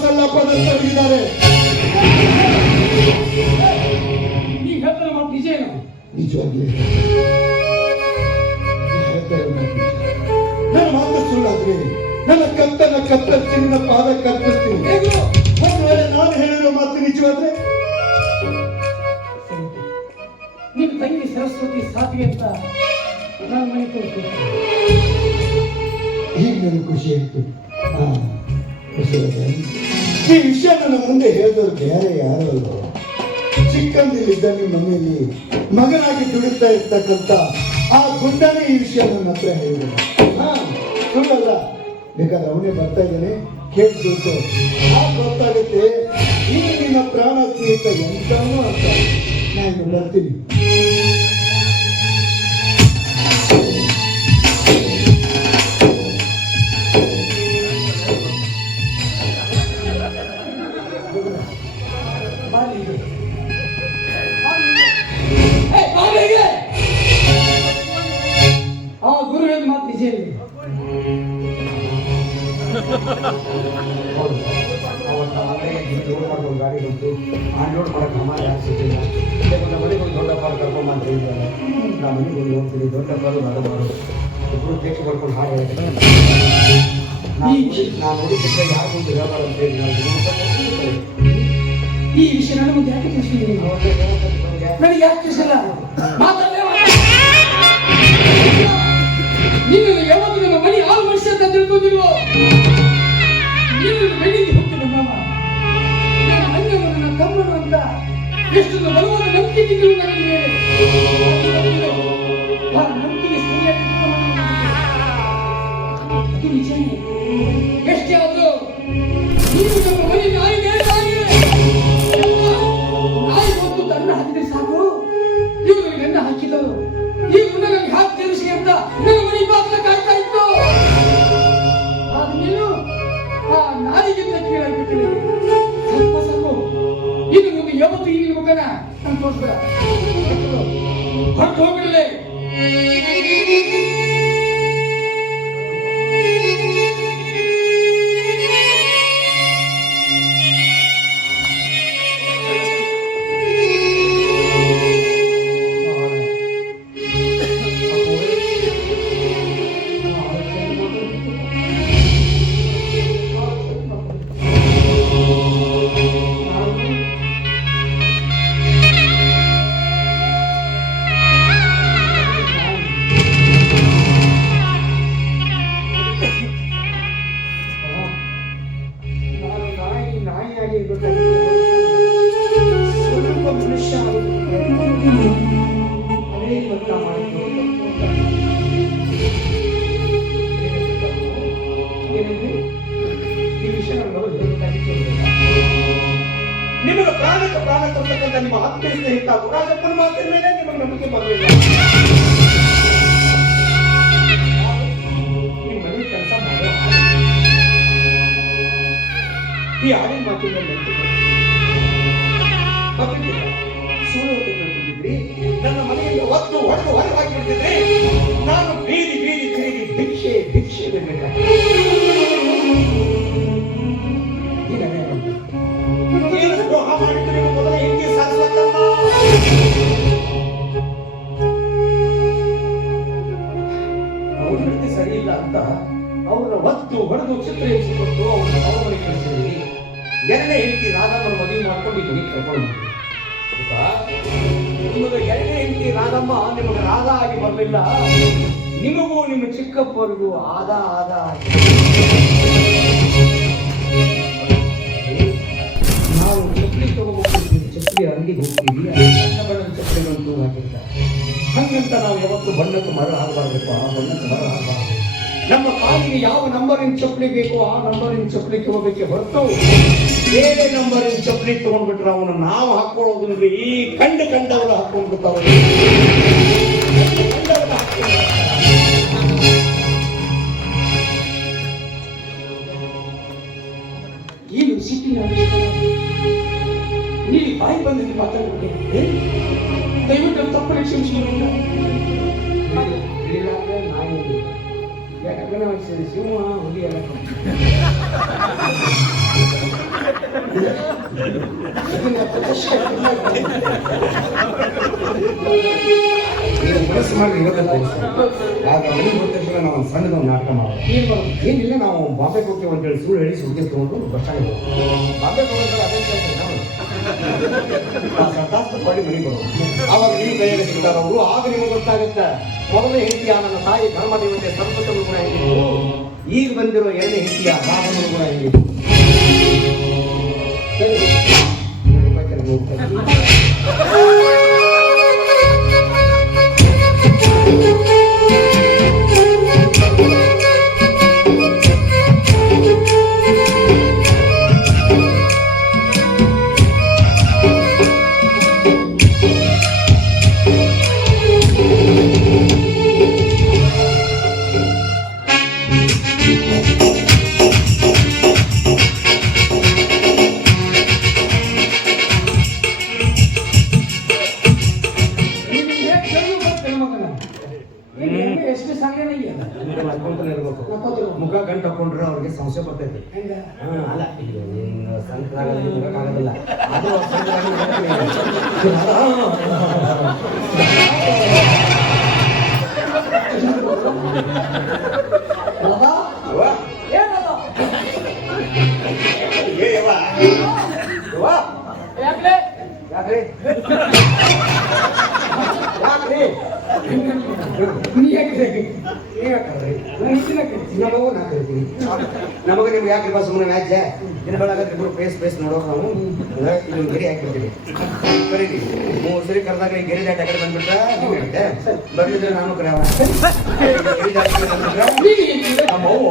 ಸಲ್ಲಪದಲ್ಲಿದ್ದಾರೆ ನೀ ಹೇಳ್ತಾರೆ ಮಾತು ನಿಜ ಏನು ನಿಜವಾಗ್ಲಿ ನನ್ನ ಮಾತು ಸುಳ್ಳಾದ್ರೆ ನನ್ನ ಕತ್ತರಿಸಿ ನಿನ್ನ ಪಾದ ಕತ್ತರಿಸ್ತೀನಿ ಒಂದು ವೇಳೆ ನಾನು ಹೇಳಿರೋ ಮಾತು ನಿಜವಾದ್ರೆ ನಿಮ್ಮ ತಂಗಿ ಸರಸ್ವತಿ ಸಾಧ್ವಿ ಅಂತ ನಾನು ಮನೆ ತೋರಿಸ್ತೀನಿ ಈಗ ನನಗೆ ಖುಷಿ ಆಯ್ತು ಈ ವಿಷಯ ನನ್ನ ಮುಂದೆ ಹೇಳಿದವರು ಬೇರೆ ಯಾರು ಅಲ್ವ ಚಿಕ್ಕಂದಿಲ್ಲಿದ್ದ ನಿಮ್ಮ ಮನೆಯಲ್ಲಿ ಮಗನಾಗಿ ದುಡಿತಾ ಇರ್ತಕ್ಕಂಥ ಆ ಗುಡ್ಡನೇ ಈ ವಿಷಯ ನನ್ನ ಹತ್ರ ಹೇಳಿದ ಸುಳ್ಳಲ್ಲ ಬೇಕಾದ್ರೆ ಅವನೇ ಬರ್ತಾ ಇದ್ದಾನೆ ಕೇಳ್ಬೇಕು ಗೊತ್ತಾಗುತ್ತೆ ಈ ನಿನ್ನ ಪ್ರಾಣ ಸ್ನೇಹಿತ ಎಂತಾನೂ ಅಂತ ನಾನು ಬರ್ತೀನಿ ಆ ಗುರು ಹೇಳಿದ ಮಾತು ನಿಜ ಇದೆ ಅವತ್ತು ಅಂಗಡಿಗೆ ಲೋಡ್ ಮಾಡ್ಕೊಂಡು ಗಾಡಿ ಬಂತು ಅನ್ಲೋಡ್ ಮಾಡಕ್ಕೆ ಅಮ್ಮ ಯಾರು ಸಿಕ್ಕಿಲ್ಲ ನಮ್ಮ ಮನೆಗೆ ಒಂದು ದೊಡ್ಡಪ್ಪ ಕರ್ಕೊಂಬಂತ ಹೇಳಿದ್ದಾರೆ ನಮ್ಮ ಮನೆಗೆ ಹೋಗಿ ಹೋಗ್ತೀನಿ ದೊಡ್ಡಪ್ಪರು ನಡಬಾರು ಇಬ್ಬರು ಟೇಕ್ ಮಾಡ್ಕೊಂಡು ಹಾಡು ಹೇಳ್ತಾರೆ ನಾನು ನೋಡಿದ್ದಕ್ಕೆ ಯಾರು ಮುಂದೆ ಹೇಳ್ಬಾರ್ದು ಅಂತ ಹೇಳಿ ನಾವು ಈ ವಿಷಯ ನನ್ನ ಮುಂದೆ ಯಾಕೆ ತಿಳಿಸಿದ್ದೀನಿ ನನಗೆ ಯಾಕೆ ತಿಳಿಸಿಲ್ಲ ಮಾತಾಡಲೇ ನೀನು ಯಾವತ್ತು ನನ್ನ ಮನೆ ಆರು ವರ್ಷ ಅಂತ ತಿಳ್ಕೊಂಡಿಲ್ವೋ ನೀನು ಬೆಳಿಗ್ಗೆ ಹೋಗ್ತೀನಿ ಮಾಮ ನನ್ನ ಅಣ್ಣನು ನನ್ನ ತಮ್ಮನು ಅಂತ ಎಷ್ಟೊಂದು ಬಲವಾದ ನಂಬಿಕೆ ತಿಂಗಳು ನನಗೆ ಮೇಲೆ ಆ ನಂಬಿಕೆಗೆ ಸರಿಯಾಗಿ ಅದು ನಿಜನೇ ಎಷ್ಟೇ ಆದ್ರೂ ನೀನು ನಮ್ಮ ಮನೆ ನಾಯಿಗೆ ನಾಯಿ ಹೊತ್ತು ತನ್ನ ಹಾಕಿದ್ರೆ ಸಾಕು ಇವರು ನನ್ನ ಹಾಕಿದರು ಈ ನನಗೆ ಹಾಕಿ ತಿಳಿಸಿ ಅಂತ ನನ್ನ ಮನೆ ಬಾಗಿಲ ಕಾಯ್ತಾ ಇತ್ತು ಆಗ ನೀನು ಆ ನಾಯಿಗಿಂತ ಕೀಳಾಗ್ಬಿಟ್ಟಿದೆ ಸ್ವಲ್ಪ ಸಾಕು ಇನ್ನು ಮುಂದೆ ಯಾವತ್ತು ಈ ಮುಖನ ನಾನು ತೋರಿಸ್ಬೇಡ ಹೊರಟು ಹೋಗ್ಬಿಡಲೆ ಯಾವುದೇ ಕೆಲಸ ಮಾಡಿದ್ರು ಏನಿದೆ ಈ ವಿಷಯ ನನಗೆ ಹೇಳಬೇಕಾಗಿತ್ತು. ನಿಮಗೆ ಪ್ರಾಣಕ್ಕೆ ಪ್ರಾಣ ಕೊಡ್ತಕ್ಕಂಥ ನಿಮ್ಮ ಆತ್ಮೀಯ ಸ್ನೇಹಿತ ಗುರಾಜಪ್ಪನ ಮಾತಿನ ಮೇಲೆ ನಿಮಗೆ ನಂಬಿಕೆ ಬರಲಿಲ್ಲ. ನಿಮ್ಮ ಮನೆ ಕೆಲಸ ಮಾಡೋ ಈ ಆಡಿನ ಮಾತಿನ ಮೇಲೆ ನಂಬಿಕೆ ಬರ್ತಿದ್ದಿಲ್ಲ. ಸುಳ್ಳು ಹೇಳ್ತಿದ್ರಿ, ನನ್ನ ಮನೆಯಿಂದ ಒತ್ತು ಹೊಡೆದು ಹೊರಗೆ ಹಾಕಿಬಿಡ್ತಿದ್ರಿ. ನಾನು ಬೀದಿ ಬೀದಿ ತಿರುಗಿ ಭಿಕ್ಷೆ ಭಿಕ್ಷೆ ಬೇಕಾಗಿ ಏನು ದ್ರೋಹ ಮಾಡಿದ್ದು ನಿಮ್ಮ ಮೊದಲ ಹೆಂಡತಿ ಸರಸ್ವತಮ್ಮ. ಅವ್ರ ಹೆಂಡತಿ ಸರಿ ಇಲ್ಲ ಅಂತ ಅವ್ರನ್ನ ಒತ್ತು ಹೊಡೆದು ಚಿತ್ರ ಹಿಡಿಸಿಕೊಟ್ಟು ಅವ್ರನ್ನ ಅವಮನೆ ಕಳಿಸಿದ್ರಿ. ಎರಡನೇ ಹೆಂಡತಿ ರಾಧಮ್ಮನ ಮದುವೆ ಮಾಡ್ಕೊಂಡು ಈಗ ನೀವು ಕರ್ಕೊಂಡು ನಿಮಗೆ ಎರಡನೇ ಹೆಂಡತಿ ರಾಧಮ್ಮ ನಿಮಗೆ ರಾಧ ಆಗಿ ಬರಲಿಲ್ಲ. ನಿಮಗೂ ನಿಮ್ಮ ಚಿಕ್ಕಪ್ಪರಿಗೂ ಆದ ನಾವು ಚಪ್ಪಲಿ ತಗೋಬೇಕು, ಚಪ್ಪಲಿ ಅಂಗಡಿಗೆ ಹೋಗ್ತೀವಿ, ಬಣ್ಣ ಬಣ್ಣದ ಚಪ್ಪಲಿಗಳನ್ನು ಹಾಕಿರ್ತಾರೆ. ಹಂಗಂತ ನಾವು ಯಾವತ್ತು ಬಣ್ಣಕ್ಕೆ ಮರ ಆಗಬಾರ್ದಪ್ಪ, ಬಣ್ಣಕ್ಕೆ ಮರ ಆಗಬಾರ್ದು. ನಮ್ಮ ಕಾಲಿಗೆ ಯಾವ ನಂಬರಿನ ಚಪ್ಪಲಿ ಬೇಕೋ ಆ ನಂಬರಿನ ಚಪ್ಪಲಿ ತಗೋಬೇಕೆ ಹೊರತು ಬೇರೆ ನಂಬರಿನ ಚಪ್ಪಲಿ ತಗೊಂಡ್ಬಿಟ್ರೆ ಅವನು ನಾವು ಹಾಕೊಳ್ಳೋದ್ರಿಂದ ಈ ಕಂಡವರು ಹಾಕೊಂಡ್ಬಿಡ್ತಾವೆ. ಏನು ಸಿಟ್ಟಿನ ನೀವು ಬಾಯಿ ಬಂದಿದ್ದು ಮಾತಾಡ್ಬಿಟ್ಟೆ. ದಯವಿಟ್ಟು ತಪ್ಪು ಕ್ಷಮಿಸಿಲ್ಲ. ಯಾಕಂದ್ರೆ ನಾವು ಸಿಂಹ ಹುಲಿ ಎಲ್ಲ ಮನಸ್ಸು ಮಾಡಿ ಆಗ ಮನೆ ಗೊತ್ತಿಲ್ಲ. ನಾವು ಸಣ್ಣದೊಂದು ನಾಟಕ ಮಾಡೋದು ಏನಿಲ್ಲ. ನಾವು ಬಾಂಬೆ ಹೋಗ್ತೇವೆ ಅಂತೇಳಿ ಸುಳ್ಳು ಹೇಳಿ ಸುದ್ದಿ ತಗೊಂಡು ಬಸ್ ಸ್ಟ್ಯಾಂಡ್ ಬಾಂಬೆ ಹೋಗೋದು ಅದೇ ಪಡಿ ಮನೆಗೆ ಬರೋದು. ಆವಾಗ ನೀವು ಕೈಯಾಗ ಸಿಗ್ತಾರ ಅವರು. ಆಗ ನಿಮಗೆ ಗೊತ್ತಾಗುತ್ತೆ ಮೊದಲನೇ ಹೆಂಡತಿಯ ನನ್ನ ತಾಯಿ ಧರ್ಮ ದೇವತೆ ಸರ್ವತರು ಕೂಡ ಹೆಂಗಿದ್ರು, ಈಗ ಬಂದಿರೋ ಎರಡನೇ ಹೆಂಡತಿಯ ರಾಮನು ಕೂಡ ಹೆಂಗಿದ್ರು. ಎಷ್ಟು ಸಂಘನ ಮುಖ ಗಂಟು ಹಾಕೊಂಡ್ರೆ ಅವ್ರಿಗೆ ಸಂಶಯ ಬರ್ತೈತಿ. ಅಲ್ಲ ಸಂಘದಾಗಲ್ಲ ಅದು ಯಾಕ್ರಿ ನಮಗೆ ನಿಮ್ಗೆ ಯಾಕೆ ಬಾ ಸುಮ್ಮನೆ ಮ್ಯಾಚ್ ದಿನ ಬೆಳಗಾದ್ರೆ ಇಬ್ಬರು ಫೇಸ್ ನೋಡೋಕೆ ನಾವು ಇಲ್ಲಿ ಗೆರೆ ಹಾಕಿಬಿಡ್ತೀವಿ. ಕರೀರಿ 3 ಸರಿ ಕರೆದಾಗ ಈ ಗೆರೆ ಜಾಟ್ ಕಡೆ ಬಂದ್ಬಿಟ್ರೆ ಹೇಳುತ್ತೆ, ಬರ್ಲಿದ್ರೆ ನಾನು ಕರೆ ಗೆರೆ ಜಾಟ್ ಬಂದ್ಬಿಟ್ರೆ ನಮ್ಮ ಅವ್ವ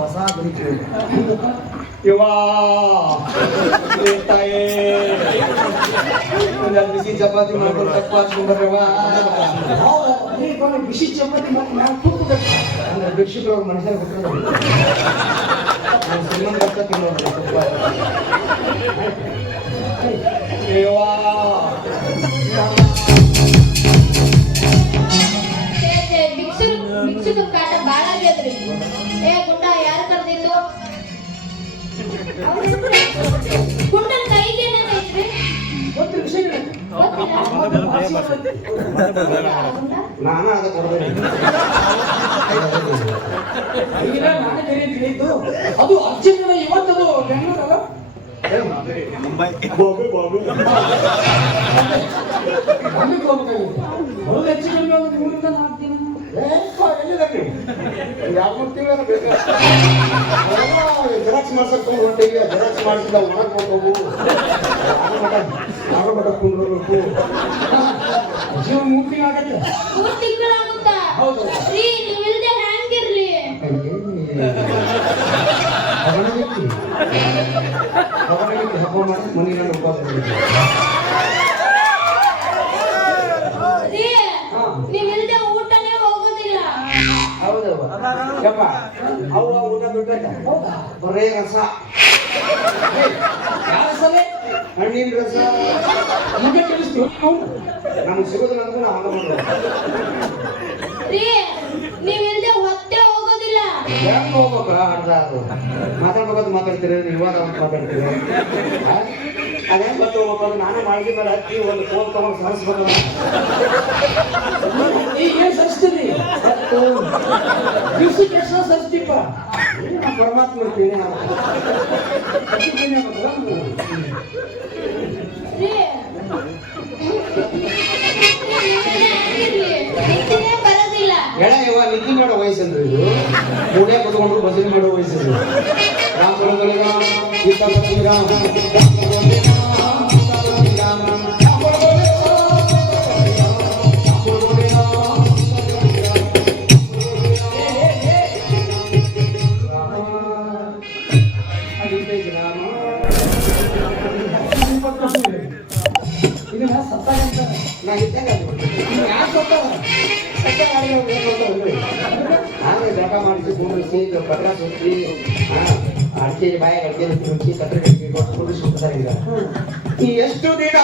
ಹೊಸ ಬಿಸಿ ಚಪಾತಿ ಮಾಡ್ಕೊಂಡು ತಪ್ಪ ಹಾಕ್ಕೊಂಡ್ರವ ಬಿಸಿ ಚಪಾತಿ ಅಂದ್ರೆ ಭಿಕ್ಷುಕರು ಅವ್ರ ಮನುಷ್ಯರು ಬಿಟ್ಟರು ಸಿನಿಮಾ ಬರ್ತಾ ತಿನ್ನೋರು ಭಿಕ್ಷುಕ ಕಾಟ ಬಾಳ ಆಗ್ಯದ್ರಿ. ಏ ಗುಂಡ ಯಾರು ಕರ್ದಿದ್ದು? ಗುಂಡನ್ ಕೈಗೆ ಏನೈತ್ರಿ? ಗೊತ್ತಿಲ್ಲ ವಿಷಯ ನಾನು ಅದ ಕೊಡ್ಬೇಕು. ನಾನೇ ಕರೀತಿದ್ದು ಅದು ಅರ್ಜೆಂಟಿನ ಇವತ್ತದು ಬೆಂಗಳೂರಲ್ಲ ಮುಂಬೈ ಹೆಚ್ಚು ಕಡಿಮೆ ಒಂದು 3 ರಿಂದ 4 ದಿನ ಎಲ್ಲಿದ್ದಾರೆ ನೀವು 2-3 ತಿಂಗಳ ಬೇಕು ಜೆರಾಕ್ಸ್ ಮಾಡ್ಸಕ್ ಹೊಂಟಿವಿ ಜೆರಾಕ್ಸ್ ಮಾಡಿಸಿದ ಒಳಗೆ ಹೋಗ್ಬೇಕು ಯಾರು ಮಠ ಕುಂಡ್ರಬೇಕು ಜೀವ 3 ತಿಂಗಳು ಆಗತ್ತೆ 3 ತಿಂಗಳಾಗುತ್ತಾ ಹೌದು ರೀ ನೀವಿಲ್ದೆ ಹ್ಯಾಂಗಿರ್ಲಿ ಹಬ್ಬ ಮಾಡಿ ಮುಂದಿನ ಉಪವಾಸ ರೀ ನೀವಿಲ್ದೆ ಊಟನೇ ಹೋಗೋದಿಲ್ಲ ಹೌದವ್ವ ಯಪ್ಪ ಅವ್ವ ಊಟ ಬಿಟ್ಟ ಬರೇ ರಸ ಯಾರ ಸಲಹೆ ಹಣ್ಣಿನ ರಸ ಮುಖ ತಿಳಿಸ್ತೀವಿ ನಮ್ಗೆ ಸಿಗೋದಿಲ್ಲ ಅಂದ್ರೆ ನಾವು ಹಂಗ ಮಾಡೋದು ರೀ ನೀವಿಲ್ದೆ ಹೊತ್ತೆ ಹೋಗೋದಿಲ್ಲ ಹೆಂಗ್ ಹೋಗ್ಬೇಕ ಅರ್ಧ ಅದು ಮಾತಾಡ್ಬೇಕಂತ ಮಾತಾಡ್ತೀರಿ ಇವಾಗ ಅಂತ ಮಾತಾಡ್ತೀರಿ ಅದೇನ್ ಗೊತ್ತು ಹೋಗ್ಬೇಕು ನಾನೇ ಮಾಳಿಗೆ ಮೇಲೆ ಹತ್ತಿ ಒಂದು ಫೋನ್ ತಗೊಂಡು ಸರಿಸ್ಬೇಕಲ್ಲ ಈಗ ಏನ್ ಸರಿಸ್ತೀರಿ ದಿವ್ಸಕ್ಕೆ ಎಷ್ಟು ಸರಿಸ್ತೀಪ ಪರಮಾತ್ಮ ಇರ್ತೀನಿ ರೀ ನಿಂತೇ ಬರೋದಿಲ್ಲ ಎಳ ಇವ ನಿದ್ದೆ ಮಾಡೋ ವಯಸ್ಸಲ್ರಿ ಇದು ಮೂಡೆ ಕುತ್ಕೊಂಡು ಭಜನೆ ಮಾಡೋ ವಯಸ್ಸು ರಾಮ ಬರೋದಲ್ಲ ರಾಮ ಸೀತಾ ಬರೋದು ರಾಮ ಇದನ್ನ ಸತ್ತಾಗ ನಾ ಇದ್ದಾಗ ಯಾಕೆ ಸತ್ತಾಗ ಆಮೇಲೆ ಜಪ ಮಾಡಿಸಿ ಕುಂಡಿಸಿ ಪತ್ರ ಸುತ್ತಿ ಅಡಿಕೆ ಬಾಯಿ ಅಡಿಕೆ ರುಚಿ ಕತ್ರ ಕೊಟ್ಟು ಸುತ್ತಾರೆ ಈಗ ಎಷ್ಟು ದಿನ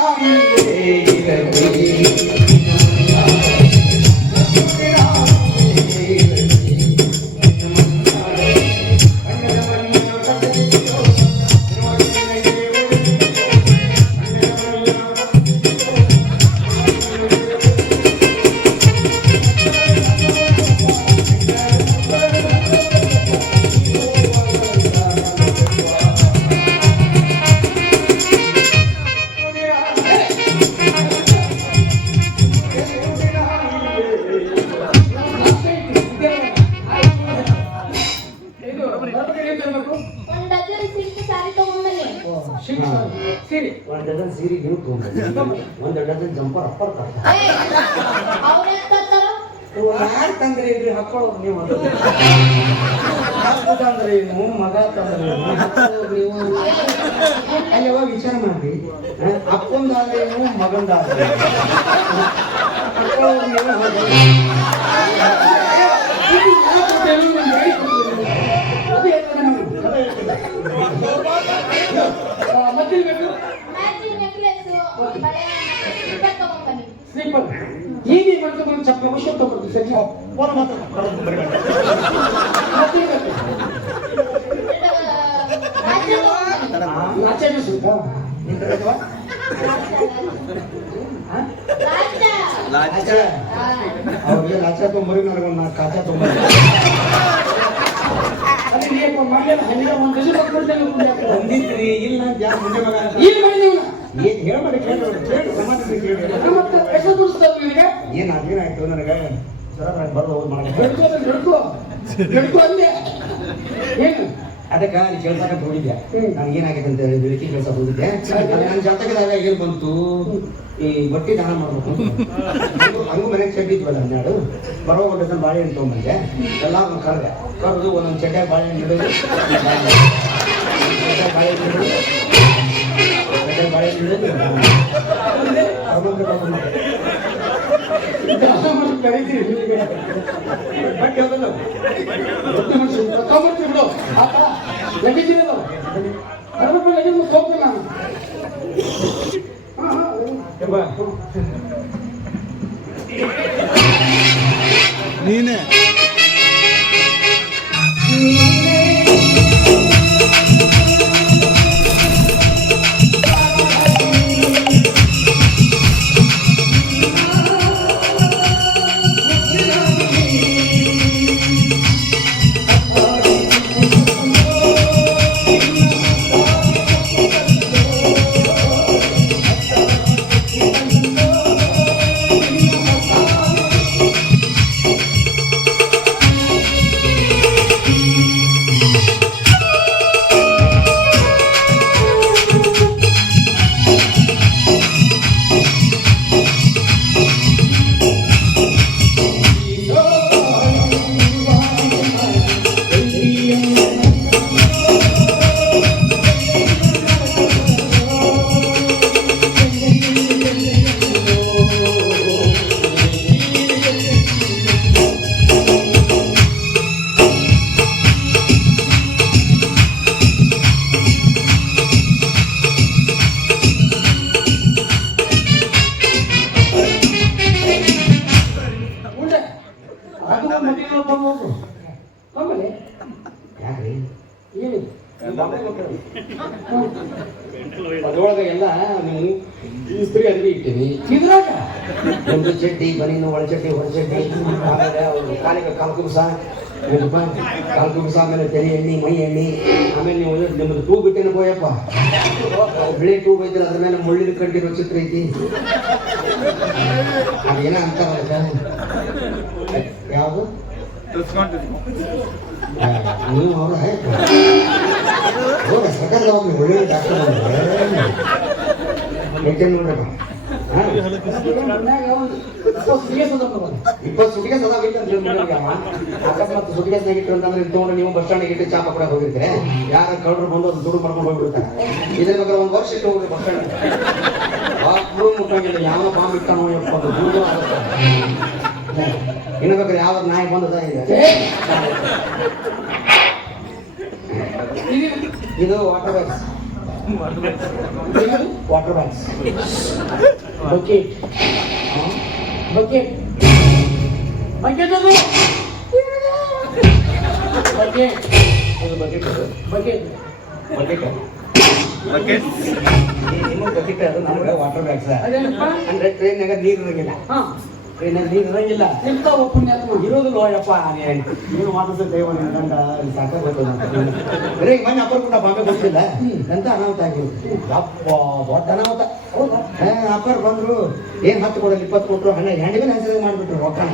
ಒಂದ್ ಡಜನ್ ಸಿಲ್ಕ್ ಸಾರಿ ತಗೊಂಬನ್ನಿ ಸೀರೆ ಒಂದು ಡಜನ್ ಸೀರೆ ಗಿರು ಒಂದು ಡಜನ್ ಜಂಪರ್ ಅಪ್ಪರ್ ಅವ್ರೇ ತರ್ತಾರ ಯಾರು ತಂದ್ರಿ ಇಲ್ರಿ ಹಾಕೊಳ್ಳೋದು ನೀವು ಹಾಕ್ಬಿಟ್ಟು ತಂದ್ರಿ ನೀವು ಮಗ ತಂದ್ರಿ ನೀವು ಅಲ್ಲಿ ಯಾವಾಗ ವಿಚಾರ ಮಾಡ್ರಿ ಅಪ್ಪಂದಾದ್ರೆ ನೀವು ಮಗಂದಾದ್ರೆ ಹಾಕೊಳ್ಳೋದು ನೀವು ಮತ್ತೆ ಬೇಕು ಮ್ಯಾಚಿಂಗ್ ನೆಕ್ಲೆಸ್ ಬಳೆ ಸ್ಲಿಪ್ಪರ್ ತಗೊಂಬನ್ನಿ ಸ್ಲೀಪರ್ ಈಗ ಮಾಡ್ಕೊಂಡು ಚಪ್ಪ ಅವಶ್ಯ ತಗೊಳ್ತೀವಿ ಸರಿ ಆಚರಣೆ ಸುತ್ತ ಅವ್ರಿಗೆ ಲಾಚ ತೊಂಬರಿ ನನಗೊಂದು 4 ಕಾಚ ತೊಂಬರಿ ಅದೇ ನೀವು ಮಾಡಲಿಲ್ಲ ಹಳ್ಳಿಯ ಒಂದು ದಿವಸ ಕೊಟ್ಬಿಡ್ತೇನೆ ಬಂದಿದ್ರಿ ಇಲ್ಲ ಜಾಸ್ತಿ ಮುಂದೆ ಮಗ ಈಗ ಮಾಡಿದೀವಿ ಏನ್ ಹೇಳ್ಬೇಡಿ ಕೇಳಿ ಸಮಾಜ ಕೇಳಿ ಮತ್ತೆ ಎಷ್ಟು ತೋರಿಸ್ತಾರೆ ನಿನಗೆ ಏನ್ ಅದೇನಾಯ್ತು ನನಗೆ ಬರ್ದು ಹೋದ್ ಮಾಡಿ ನಡ್ಕೋ ಅಂದೆ ಏನು ಅದಕ್ಕೆ ಅಲ್ಲಿ ಕೆಲ್ಸಕ್ಕೆ ಹೋಗಿದ್ದೆ ನನಗೆ ಏನಾಗಿದೆ ಅಂತ ಹೇಳಿ ಬೆಳಗ್ಗೆ ಕೆಲಸ ಹೋಗಿದ್ದೆ ನನ್ನ ಜಾತಕದಾಗ ಏನ್ ಬಂತು ಈ ಬಟ್ಟಿ ದಾನ ಮಾಡ್ಬೇಕು ಹಂಗೂ ಮನೆಗೆ ಚಡ್ಡಿ ಇದ್ವಲ್ಲ 12 ಬರೋ ಒಂದು ಬಾಳೆಹಣ್ಣು ತೊಗೊಂಬಂದೆ ಎಲ್ಲಾರು ಕರೆದು ಒಂದೊಂದು ಚಡ್ಡ ಬಾಳೆಹಣ್ಣು ಇಡೋದು ಬಾಳೆಹಣ್ಣು ಇಡೋದು ಕರೀತೀರಿ ಬಟ್ ಹೇಳ್ದಲ್ಲ ತಗೊಂಡ್ಬಿಡ್ತೀವಿ ಬಿಡು ಆ ಥರ ಲಗೇಜಿರೋದು ಅರ್ಬೇಕು ಲಗೇಜ್ ಹೋಗ್ತೀನಿ ನಾನು ನೀನೇ ಅದ್ರೊಳಗೆ ಎಲ್ಲ ನೀವು ಇಸ್ತ್ರಿ ಅರ್ವಿ ಇಟ್ಟಿನಿ. ಇದ್ರಾಗ ಒಂದು ಚಡ್ಡಿ ಬನೀನು ಒಳ ಚಡ್ಡಿ ಹೊರ ಚಡ್ಡಿ ಆಮೇಲೆ ಅವ್ರು ಕಾಲಿಗೆ ಕಾಲ್ಕುಬ್ಸ ಕಾಲ್ಕುಬ್ಸ ಆಮೇಲೆ ತೆರೆ ಎಣ್ಣೆ ಮೈ ಎಣ್ಣೆ ಆಮೇಲೆ ನೀವು ನಿಮ್ಮದು ಟೂಬ್ ಇಟ್ಟೇನು ಬೋಯಪ್ಪ ಬಿಳಿ ಟೂಬ್ ಐತಿಲ್ಲ ಅದ್ರ ಮೇಲೆ ಮುಳ್ಳಿನ ಕಡ್ಡಿರೋ ಚಿತ್ರ ಐತಿ ಅದೇನ ಅಂತಾರಲ್ಲ ಯಾವುದು ನೀವು ಅವ್ರ ಹೌದಾ ಸಕಲ್ ಒಳ್ಳೆ ಡಾಕ್ಟರ್ ನೋಡ್ರಪ್ಪ ಮನ್ಯಾಗ ಒಂದು 20 ಸುಟಿಕೇಸ್ ಅದಾವ ನೋಡು. 20 ಸುಟಿಕೇಸ್ ಅದಾವ ಅಂತ ಹೇಳಿ ಅಕಸ್ಮಾತ್ ಸುಟಿಕೇಸ್ನಾಗ ಇಟ್ಟರು ಅಂತಂದ್ರೆ ತೊಗೊಂಡು ನೀವು ಬಸ್ ಸ್ಟ್ಯಾಂಡ್ ಇಟ್ಟು ಚಾಪ ಕೂಡ ಹೋಗಿರ್ತೀರಿ ಯಾರ ಕೌಡ್ರು ಬಂದು ಅದು ದುಡ್ಡು ಮಾಡ್ಕೊಂಡು ಹೋಗ್ಬಿಡ್ತಾರೆ. ಇದ್ರ ಬಗ್ಗೆ ಒಂದು ವರ್ಷ ಇಟ್ಟು ಹೋಗ್ರಿ ಬಸ್ ಸ್ಟ್ಯಾಂಡ್ ಬಾಕ್ರು ಮುಟ್ಟಂಗಿಲ್ಲ ಯಾವ ಬಾಂಬ್ ಇಟ್ಟಾನೋ ಯಪ್ಪ ದುಡ್ಡು ಆಗುತ್ತೆ. ಇನ್ನು ಬೇಕಾದ್ರೆ ಯಾವ ನಾಯಿ ಬಂದದ ಈಗ ಇದು water bags water bags bucket bucket bucket ಅದು ಬಕೆಟ್ ಇದು ಬಕೆಟ್ ಬಕೆಟ್ ಬಕೆಟ್ ಇನ್ನೊಂದು ಬಕೆಟ್ ಅದು ನನಗೆ ವಾಟರ್ ಬ್ಯಾಗ್ಸ್ ಅದೇನಪ್ಪ ಅಂದ್ರೆ ಟ್ರೈನ್ನಾಗ ನೀರು ಇರಂಗಿಲ್ಲ ಹಾ ಟ್ರೈನಾಗ ನೀರು ಇರಂಗಿಲ್ಲ ನಿಂತಾವ ಪುಣ್ಯಾತ್ಮ ಇರೋದಿಲ್ಲ ಯಪ್ಪ ನೀನು ಮಾತಾಡ್ಸ ದೈವ ಗಂಡ ಸಾಕಾಗೋದು ಬರೀ ಮೊನ್ನೆ ಅಪ್ಪರ್ಕೊಂಡ ಬಾಂಬೆ ಗೊತ್ತಿಲ್ಲ ಎಂತ ಅನಾಹುತ ಆಗಿರುತ್ತೆ ಅಪ್ಪ ದೊಡ್ಡ ಅನಾಹುತ ಅಪ್ಪರ್ ಬಂದ್ರು ಏನ್ 10 ಕೊಡಲಿ 20 ಕೊಟ್ಟರು ಹ್ಯಾಂಡಿಗೆ ಹೆಸರು ಮಾಡಿಬಿಟ್ರು ರೊಕ್ಕನ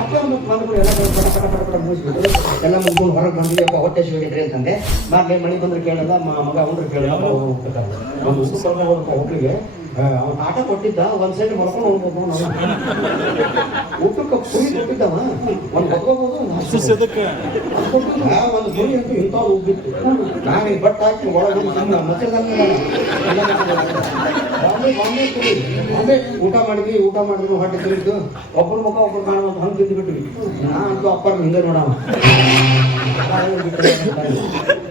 ಅಪ್ಪ ಬಂದ್ಬಿಟ್ಟು ಎಲ್ಲ ಪಟ ಪಟ ಪಟ ಪಟ ಮುಗಿಸ್ಬಿಟ್ಟು ಎಲ್ಲ ಮುಗ್ಕೊಂಡು ಹೊರಗೆ ಬಂದ್ವಿ ಅಪ್ಪ ಹೊಟ್ಟೆ ಸಿಗಿದ್ರಿ ಅಂತಂದೆ ಮಾರ್ಲೆ ಮನೆ ಬಂದ್ರೆ ಕೇಳಲ್ಲ ಮಗ ಅವ್ರು ಕೇಳಲ್ಲ ಒಂದು ಸ್ವಲ್ಪ ಹೋಗ್ಲಿಗೆ ಅವ್ನು ಆಟ ಕೊಟ್ಟಿದ್ದ ಒಂದ್ ಸೈಡ್ ಮಾಡ್ಕೊಂಡು ಹೋಗ್ಬೇಕು ನಾವು ಊಟಕ್ಕೆ ಪುರಿ ಕೊಟ್ಟಿದ್ದವ ಒಂದು ಬಗ್ಗೋಬೋದು ಒಂದು ಪುರಿ ಅಂತೂ ಇಂಥ ಹೋಗ್ಬಿಟ್ಟು ನಾನು ಈ ಬಟ್ ಹಾಕಿ ಒಳಗೆ ಮತ್ತದಲ್ಲಿ ಬಾಂಬೆ ಪುರಿ ಅದೇ ಊಟ ಮಾಡಿದ್ವಿ ಹೊಟ್ಟೆ ತಿಂದಿದ್ದು ಒಬ್ಬರ ಮುಖ ಒಬ್ಬರು ಕಾಣುವಂತ ಹಂಗೆ ತಿಂದು ಬಿಟ್ವಿ ನಾ ಅಂತೂ ಅಪ್ಪರ ಹಿಂದೆ ನೋಡವ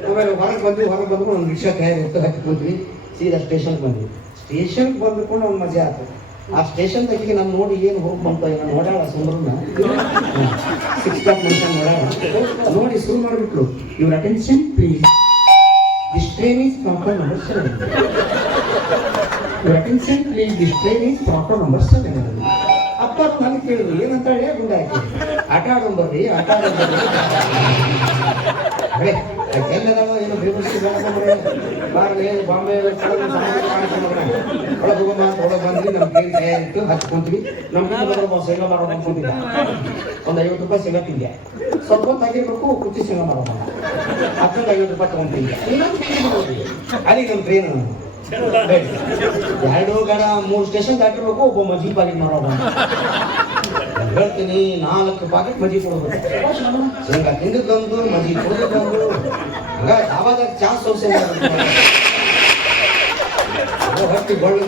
ಆಮೇಲೆ ಹೊರಗೆ ಬಂದ್ಕೊಂಡು ಒಂದು ರಿಕ್ಷಾ ಕೈ ಹಾಕಿ ಕುಂತ್ವಿ ಸೀದಾ ಸ್ಟೇಷನ್ಗೆ ಬಂದ್ವಿ ಸ್ಟೇಷನ್ಗೆ ಬಂದ್ಕೊಂಡು ಒಂದು ಮಜಾ ಆಯ್ತು ಆ ಸ್ಟೇಷನ್ ತಗಿಗೆ ನಾನು ನೋಡಿ ಏನು ಹೋಗಿ ಬಂತ ನಾನು ನೋಡಾಳ ಸುಂದ್ರನ್ನ 6 o'clock ಮನುಷ್ಯ ನೋಡಾಳ ನೋಡಿ ಶುರು ಮಾಡಿಬಿಟ್ರು your attention please this train is proper number 7 your attention please this train is proper number 7 ಅಪ್ಪ ನನಗೆ ಕೇಳಿದ್ರು ಏನಂತ ಹೇಳಿ ಗುಂಡ ಹಾಕಿ ಆಟ ಆಡೋಂಬರ್ರಿ ಅದೇ ಎಲ್ಲದಾವ ಏನು ಬೇಬರ್ಸಿ ಬಾರಲಿ ಬಾಂಬೆ ಒಳಗೆ ಬಂದ್ವಿ ನಮ್ಮ ಟ್ರೈನ್ ತಯಾರಿತ್ತು ಹಚ್ಕೊಂತೀವಿ ನಮ್ಮ ಶೇಂಗಾ ಮಾಡೋದು ಅನ್ಕೊಂಡಿದ್ದ ಒಂದು 50 ರೂಪಾಯಿ ಶೇಂಗಾ ತಿಂದೆ ಸ್ವಲ್ಪ ಹೊತ್ತು ಆಗಿರ್ಬೇಕು ಕುಚ್ಚಿ ಶೇಂಗಾ ಮಾಡೋದು 50 ರೂಪಾಯಿ ತಗೊಂತಿದ್ದೆ ಅಲ್ಲಿ ನಮ್ಮ ಟ್ರೈನ್ 2 ಗಡ 3 ಸ್ಟೇಷನ್ ದಾಟಿರ್ಬೇಕು ಒಬ್ಬ ಮಜಿ ಪಾಕೆಟ್ ಮಾಡೋದು ಹೇಳ್ತೀನಿ 4 ಪಾಕೆಟ್ ಮಜಿ ಕೊಡ್ಬೇಕು ಶೇಂಗಾ ತಿಂದಿದ್ದೊಂದು ಮಜಿ ಕೊಡೋದೊಂದು ಹಂಗ ಯಾವಾಗ ಚಾನ್ಸ್ ಸೋಸೆ ಹೊಟ್ಟಿ ಬಳ್ಳು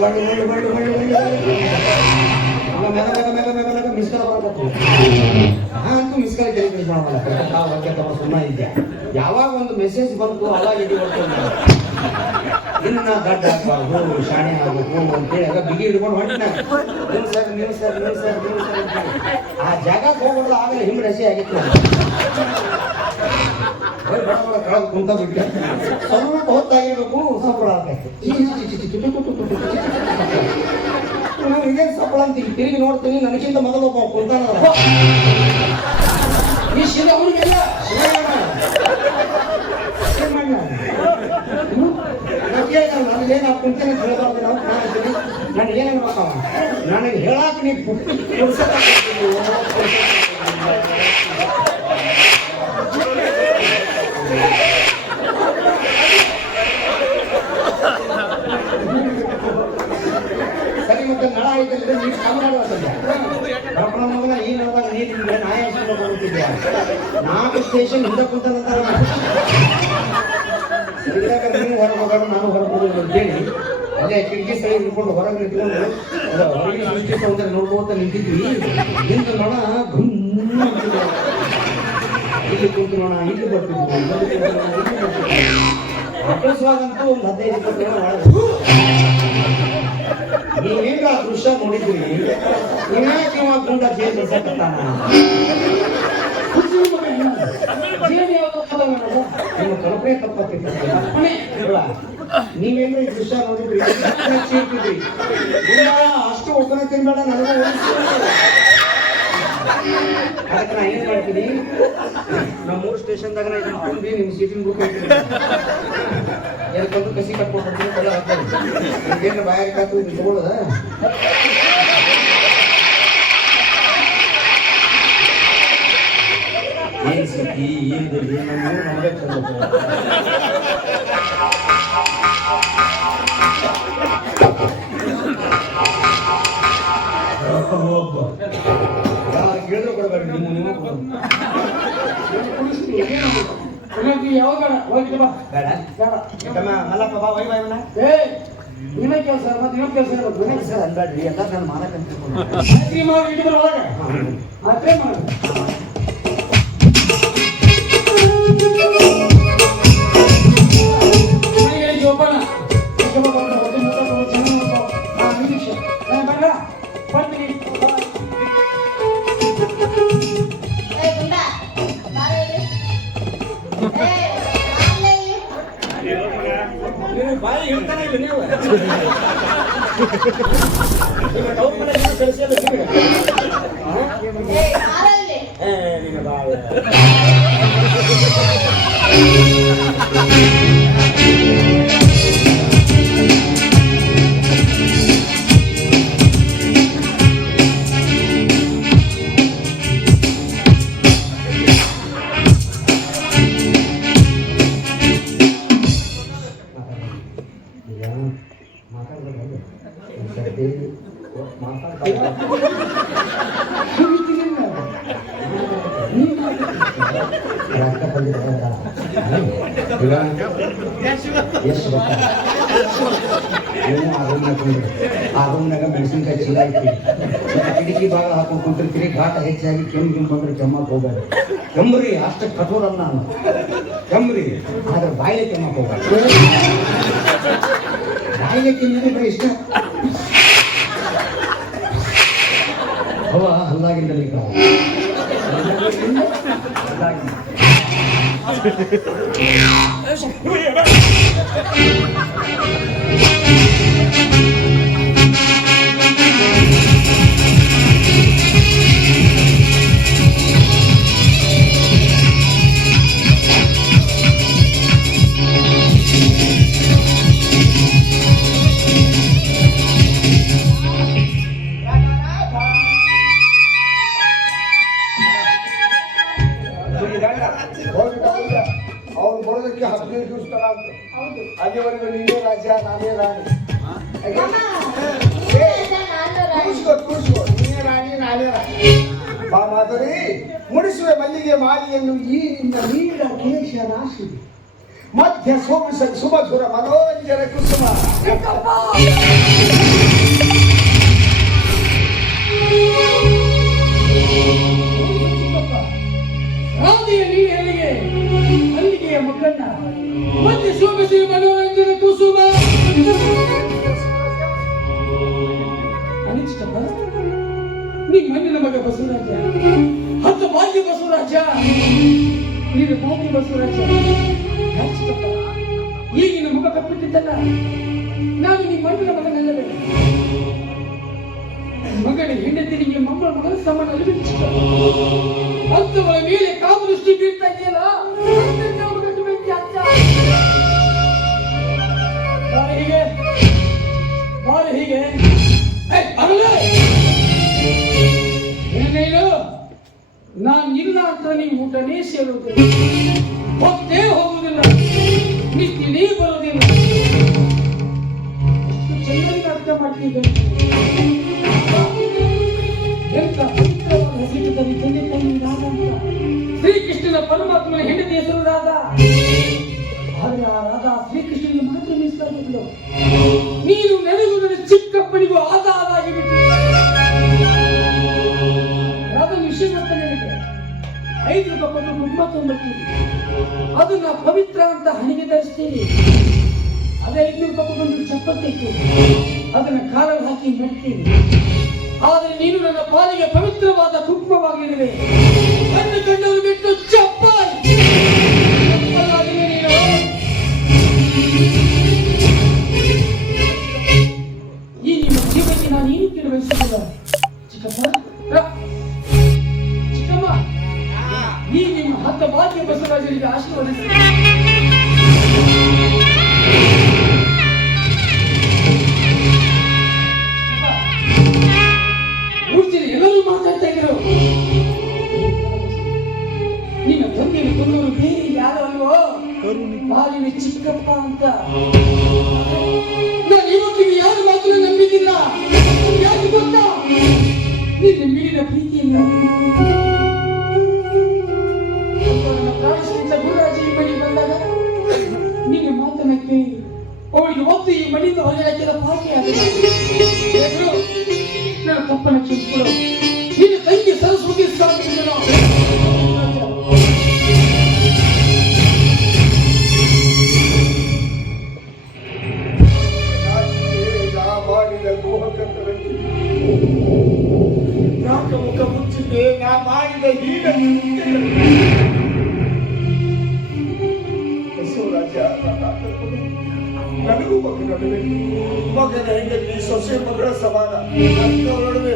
ಮಿಸ್ಕಾಲ್ ಬರಬೇಕು ಅಂತೂ ಮಿಸ್ಕಾಲ್ ಟೆಲಿಫೋನ್ ಮಾಡಲ್ಲ ಸುಮ್ಮನೆ ಇದ್ದೆ ಯಾವಾಗ ಒಂದು ಮೆಸೇಜ್ ಬಂತು ಅವಾಗ ಇಡಿ ಬರ್ತದೆ ಇನ್ನು ನಾ ದಡ್ಡ ಹಾಕ್ಬಾರ್ದು ಶಾಣೆ ಆಗ್ಬೇಕು ಅಂತೇಳಿ ಆಗ ಬಿಗಿ ಹಿಡ್ಕೊಂಡು ಹೊಂಟಿನ ನೀವು ಸರ್ ಆ ಜಾಗಕ್ಕೆ ಹೋಗ್ಬಿಡೋದು ಆಗಲೇ ಹಿಂದೆ ರಸಿ ಆಗಿತ್ತು ಕಳೆದು ಕುಂತ ಬಿಟ್ಟೆ ಸ್ವಲ್ಪ ಹೊತ್ತಾಗಿರ್ಬೇಕು ಸಪ್ಪಳ ಆಗ್ಬೇಕು ನಾವು ಇದೇನು ಸಪ್ಪಳ ಅಂತೀವಿ ತಿರುಗಿ ನೋಡ್ತೀನಿ ನನಗಿಂತ ಮೊದಲು ಒಬ್ಬ ಕುಂತಾನ ಈ ಶಿವ ಅವನಿಗೆಲ್ಲ ನನಗೇನು ಕುಂತೇನೆ ಹೇಳ್ಬಾರ್ದು ನಾವು ನನಗೇನೇನು ನನಗೆ ಹೇಳಾಕ ನೀವು ಸರಿ ಮತ್ತೆ ನಳ ಐತಂದ್ರೆ ನೀರು ಕಮ್ಮಿ ಮಗನ ಈ ನಳದಾಗ ನೀರಿದ್ರೆ ನಾಯ ಎಷ್ಟು ಬರುತ್ತಿದ್ದೆ 4 ಸ್ಟೇಷನ್ ಹಿಂದೆ ಕುಂತಂತ ನೀವು ಹೊರಗೋಗೋದು ನಾನು ಹೊರಗೋಗೋದು ಅಂತೇಳಿ ಅಲ್ಲೇ ಕಿಟಕಿ ಸ್ಥಳ ನಿಂತ್ಕೊಂಡು ಹೊರಗೆ ನಿಂತ್ಕೊಂಡು ಹೊರಗಿನ ಸೃಷ್ಟಿ ಸೌಂದರ್ಯ ನೋಡ್ಕೋತ ನಿಂತಿದ್ವಿ ಇಂದ ನಳ ಗುಮ್ಮ ಇಲ್ಲಿ ಕುಂತು ನೋಣ ಇಲ್ಲಿ ಬರ್ತಿದ್ವಿ ಅಕಸ್ಮಾದಂತೂ ಒಂದು 15-20 ನೀವೇನು ಆ ದೃಶ್ಯ ನೋಡಿದ್ರಿ ಇನ್ಯಾಕೆ ಇವ ಗುಂಡ ಜೇಲ್ ಬೆಳ್ಸಕತ್ತಾನ ನಿಮ್ಮ ಕಲ್ಪನೆ ಅಪ್ಪಣೆ ತಪ್ಪತ್ತಿಲ್ಲ ಅಪ್ಪಣೆ. ನೀವೇನು ಈ ದೃಶ್ಯ ನೋಡಿದ್ರಿ ಇರ್ತಿದ್ರಿ ಅಷ್ಟು ಒಬ್ಬನೇ ತಿನ್ಬೇಡ ನನಗೆ ಅದಕ್ಕೆ ನಾ ಏನ್ ಮಾಡ್ತೀನಿ ನಮ್ಮ 3 ಸ್ಟೇಷನ್ದಾಗ ನಾ ಇದನ್ನ ತುಂಬಿ ನಿಮ್ಮ ಸೀಟಿನ ಬುಕ್ ಎಲ್ಕೊಂದು ಕಸಿ ಕಟ್ಕೊಡ್ತೀನಿ ಕೊಡ ಹಾಕ್ತೀನಿ ಏನು ಬಾಯಾಗ ಕಾತು ಇದು ತಗೊಳ್ಳೋದ ಏನ್ ಸಿಕ್ಕಿ ಏನಿದೆ ನಮಗೆ ಚಂದ ಹೇಳಿದ್ರು ಕೊಡಬೇಡಿ ನಿಮ್ಮ ಯಾವಾಗ ಬೇಡ ಹೋಗಿ ಬಾ. ಬೇಡ ಬೇಡ ಮಲ್ಲಪ್ಪ ಬಾ ವೈ ಬಾಯ್ನ ಏ ನಿನ್ನ ಕೆಲಸ ಮತ್ತೆ ನಿಮ್ಮ ಕೆಲಸ ಇರೋದು ನಿನ್ನ ಸರ್ ಅನ್ಬೇಡ್ರಿ ಎಲ್ಲ ನಾನು ಮಾಡಕ್ಕಂತ ರಾತ್ರಿ ಮಾಡಿ ಇಟ್ಟು ಒಳಗೆ ಅದೇ ಮಾಡಿ ಜೋಪಾನ ಬರ್ತೀನಿ. ಏ ಗುಂಡ ಬಾರೆ ಇಲ್ಲಿ. ಏ ಬಾರೆ ಇಲ್ಲಿ. ಬಾಯಿ ಹೇಳ್ತಾನೆ ಇಲ್ಲ ನೀವು ಏ ಬಾರೆ ಇಲ್ಲಿ. ಆ ರೂಮ್ನಾಗ ಮೆಣಸಿನ್ಕಾಯಿ ಚೀಲ ಐತಿ ಕಿಟಕಿ ಭಾಗ ಹಾಕೊಂಡು ಕುಂತಿರ್ತೀರಿ ಘಾಟ ಹೆಚ್ಚಾಗಿ ಕೆಮ್ಮು ಬಂದ್ರೆ ಕೆಮ್ಮಕ್ಕೆ ಹೋಗ್ಬೇಡ ಕೆಮ್ಮ್ರಿ ಅಷ್ಟು ಕಠೋರ ಅಲ್ಲ ನಾನು ಕೆಮ್ಮ್ರಿ ಆದ್ರೆ ಬಾಯಿಲೆ ಕೆಮ್ಮಕ್ಕೆ ಹೋಗ್ಬೇಡ ಬಾಯಿಲೆ ಕೆಮ್ಮಿದ್ರೆ ಇಷ್ಟ ಅವ ಹಲ್ಲಾಗಿಂದಲ್ಲಿ ಅವ್ರು ಬರೋದಕ್ಕೆ 15 ದಿವಸ ತರ ಅಂತ ಹೌದು. ಅಲ್ಲಿವರೆಗೂ ನೀನೇ ರಾಜ ನಾನೇ ರಾಣಿ ಮಾಮ, ಕೂರಿಸ್ಕೋ ನೀನೇ ರಾಣಿ ನಾನೇ ರಾಣಿ ಬಾ ಮಾಧುರಿ ಮುಡಿಸುವೆ ಮಲ್ಲಿಗೆ ಮಾಲಿಯನ್ನು ಈ ನಿನ್ನ ನೀಡ ಕೇಶ ರಾಶಿ ಮಧ್ಯ ಸೋಮಿಸ ಸುಮಧುರ ಮನೋರಂಜನ ಕುಸುಮ ರಾಧಿಯ ನೀ ಎಲ್ಲಿಗೆ ಅಲ್ಲಿಗೆಯ ಮಕ್ಕಳನ್ನ ಮತ್ತೆ ಶೋಭಿಸಿ ಮನೋರಂಜನೆ ಕುಸುಮ ಅನಿಷ್ಟಪ್ಪ ನೀ ಮಣ್ಣಿನ ಮಗ ಬಸವರಾಜ 10 ಭಾಗ್ಯ ಬಸವರಾಜ ನೀನು ಭಾಗ್ಯ ಬಸವರಾಜ ಅನಿಷ್ಟಪ್ಪ ಈಗಿನ ಮುಖ ಕಪ್ಪಿಟ್ಟಿದ್ದಲ್ಲ ನಾನು ನೀ ಮಣ್ಣಿನ ಮಗನಲ್ಲವೇ ಮಗನ ಹೆಂಡತಿರಿಗೆ ಮಗಳ ಸಮಾನ ಅಂತವರ ಮೇಲೆ ಕಾಮದೃಷ್ಟಿ ಬೀಳ್ತಾ ಇದೆಯಲ್ಲ ಹೀಗೆ ಏನೇನು ನಾನ್ ಇಲ್ಲ ಅಂತ ನೀವು ಊಟನೇ ಸೇರುವುದಿಲ್ಲ ಹೊತ್ತೇ ಹೋಗುವುದಿಲ್ಲ ನಿತ್ಯನೇ ಬರುವುದಿಲ್ಲ ಎಷ್ಟು ಚೆನ್ನಾಗಿ ಅರ್ಥ ಮಾಡ್ತಿದ್ದೆ ಎಂತ ಪವಿತ್ರವಾದ ಹೆಸರಿನಲ್ಲಿ ತಂದೆ ತಾಯಿ ರಾಧ ಅಂತ ಶ್ರೀಕೃಷ್ಣನ ಪರಮಾತ್ಮನ ಹೆಂಡತಿ ಹೆಸರು ರಾಧ ಆದ್ರೆ ಆ ರಾಧ ಶ್ರೀಕೃಷ್ಣನಿಗೆ ಮಾತ್ರ ಮೀಸಲಾಗಿದ್ಲು ನೀನು ನನಗೂ ನನ್ನ ಚಿಕ್ಕಪ್ಪನಿಗೂ ಆಧಾರಾಗಿ ಬಿಟ್ಟು ರಾಧ ವಿಷಯ ಮಾಡ್ತಾನೆ 5 ರೂಪಾಯಿ ಕೊಟ್ಟು ಕುಂಕುಮ ತೊಂಬರ್ತೀನಿ ಅದನ್ನ ಪವಿತ್ರ ಅಂತ ಹಣಿಗೆ ಧರಿಸ್ತೀನಿ ಅದೇ 500 ರೂಪಾಯಿ ಕೊಟ್ಟು ಚಪ್ಪತ್ತೆ ಅದನ್ನ ಕಾಲಲ್ಲಿ ಹಾಕಿ ಮೆಟ್ತೀನಿ ಆದರೆ ನೀನು ನನ್ನ ಪಾಲಿಗೆ ಪವಿತ್ರವಾದ ಕುಂಕುಮವಾಗಿರುವೆ ನನ್ನ ಕಂಡವರು ಬಿಟ್ಟು ಚಪ್ಪಾಗಿ ನೀನು ಮಹಾರಾಜರಿಗೆ ಆಶೀರ್ವದಿಸಿ. ಮೂರ್ತಿನ ಎಲ್ಲರೂ ಮಾತಾಡ್ತಾ ಇದ್ರು. ನಿನ್ನ ತಂದೆಯನ್ನು ಕೊಂದವರು ಬೇರೆ ಯಾರು ಅಲ್ವೋ, ಬಾಲಿನ ಚಿಕ್ಕಪ್ಪ ಅಂತ. ನಾನು ಇವತ್ತಿಗೆ ಯಾರ ಮಾತನ್ನು ನಂಬಿದ್ದಿಲ್ಲ. ಯಾಕೆ ಗೊತ್ತಾ? ನಿನ್ನ ಮೇಲಿನ ಪ್ರೀತಿಯಿಂದ ಪ್ರಾಣಿಸಿದ ಗುರುರಾಜ ಈ ಮನೆಗೆ ಬಂದಾಗ ನಿನ್ನ ಮಾತನ್ನ ಕೇಳಿ ಅವಳಿಗೆ ಒತ್ತು ಈ ಮನೆಯಿಂದ ಹೊರಗೆ ಹಾಕಿದ ಭಾಗ್ಯ ನನ್ನ ತಪ್ಪನ ಕ್ಷಮಿಸಿಕೊಳ್ಳು. ನಿನ್ನ ತಂಗಿ ಸರಸ್ವತಿ ಸ್ಥಾಪಿಸಿದನು. ಮುಖ ಮುಚ್ಚಿದೆ ನಾ ಮಾಡಿದ ಹೀನ ಬಸವರಾಜ, ನನಗೂ ಮಗನ ಹೆಂಡತಿ ಸೊಸೆ ಮಗಳ ಸಮಾನ ನಡುವೆ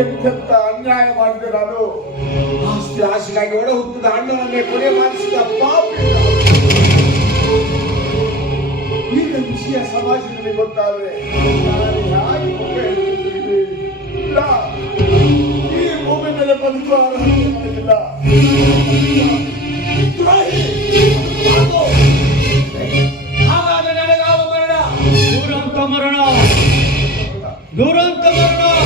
ಎಂತೆಂತ ಅನ್ಯಾಯ ಮಾಡಿದೆ ನಾನು. ಆಸ್ತಿ ಆಸೆಗಾಗಿ ಒಡ ಹುಟ್ಟಿದ ಅಣ್ಣನನ್ನೇ ಕೊನೆ ಮಾಡಿಸಿದ ಪಾಪ. ಈಗ ವಿಷಯ ಸಮಾಜದಲ್ಲಿ ಗೊತ್ತಾದ್ರೆ ನಾನು ಯಾಕೆ ಮುಖ ಎತ್ತುತ್ತಿದ್ದೆ? ಇಲ್ಲ, ಈ ಭೂಮಿ ಮೇಲೆ ಬದುಕುವ ಅರ್ಹತೆ ನನಗಿಲ್ಲ. ದ್ರೋಹಿ! ಹಾಗಾದ್ರೆ ನನಗಾವ ಮರಣ, ದುರಂತ ಮರಣ, ದುರಂತ ಮರಣ.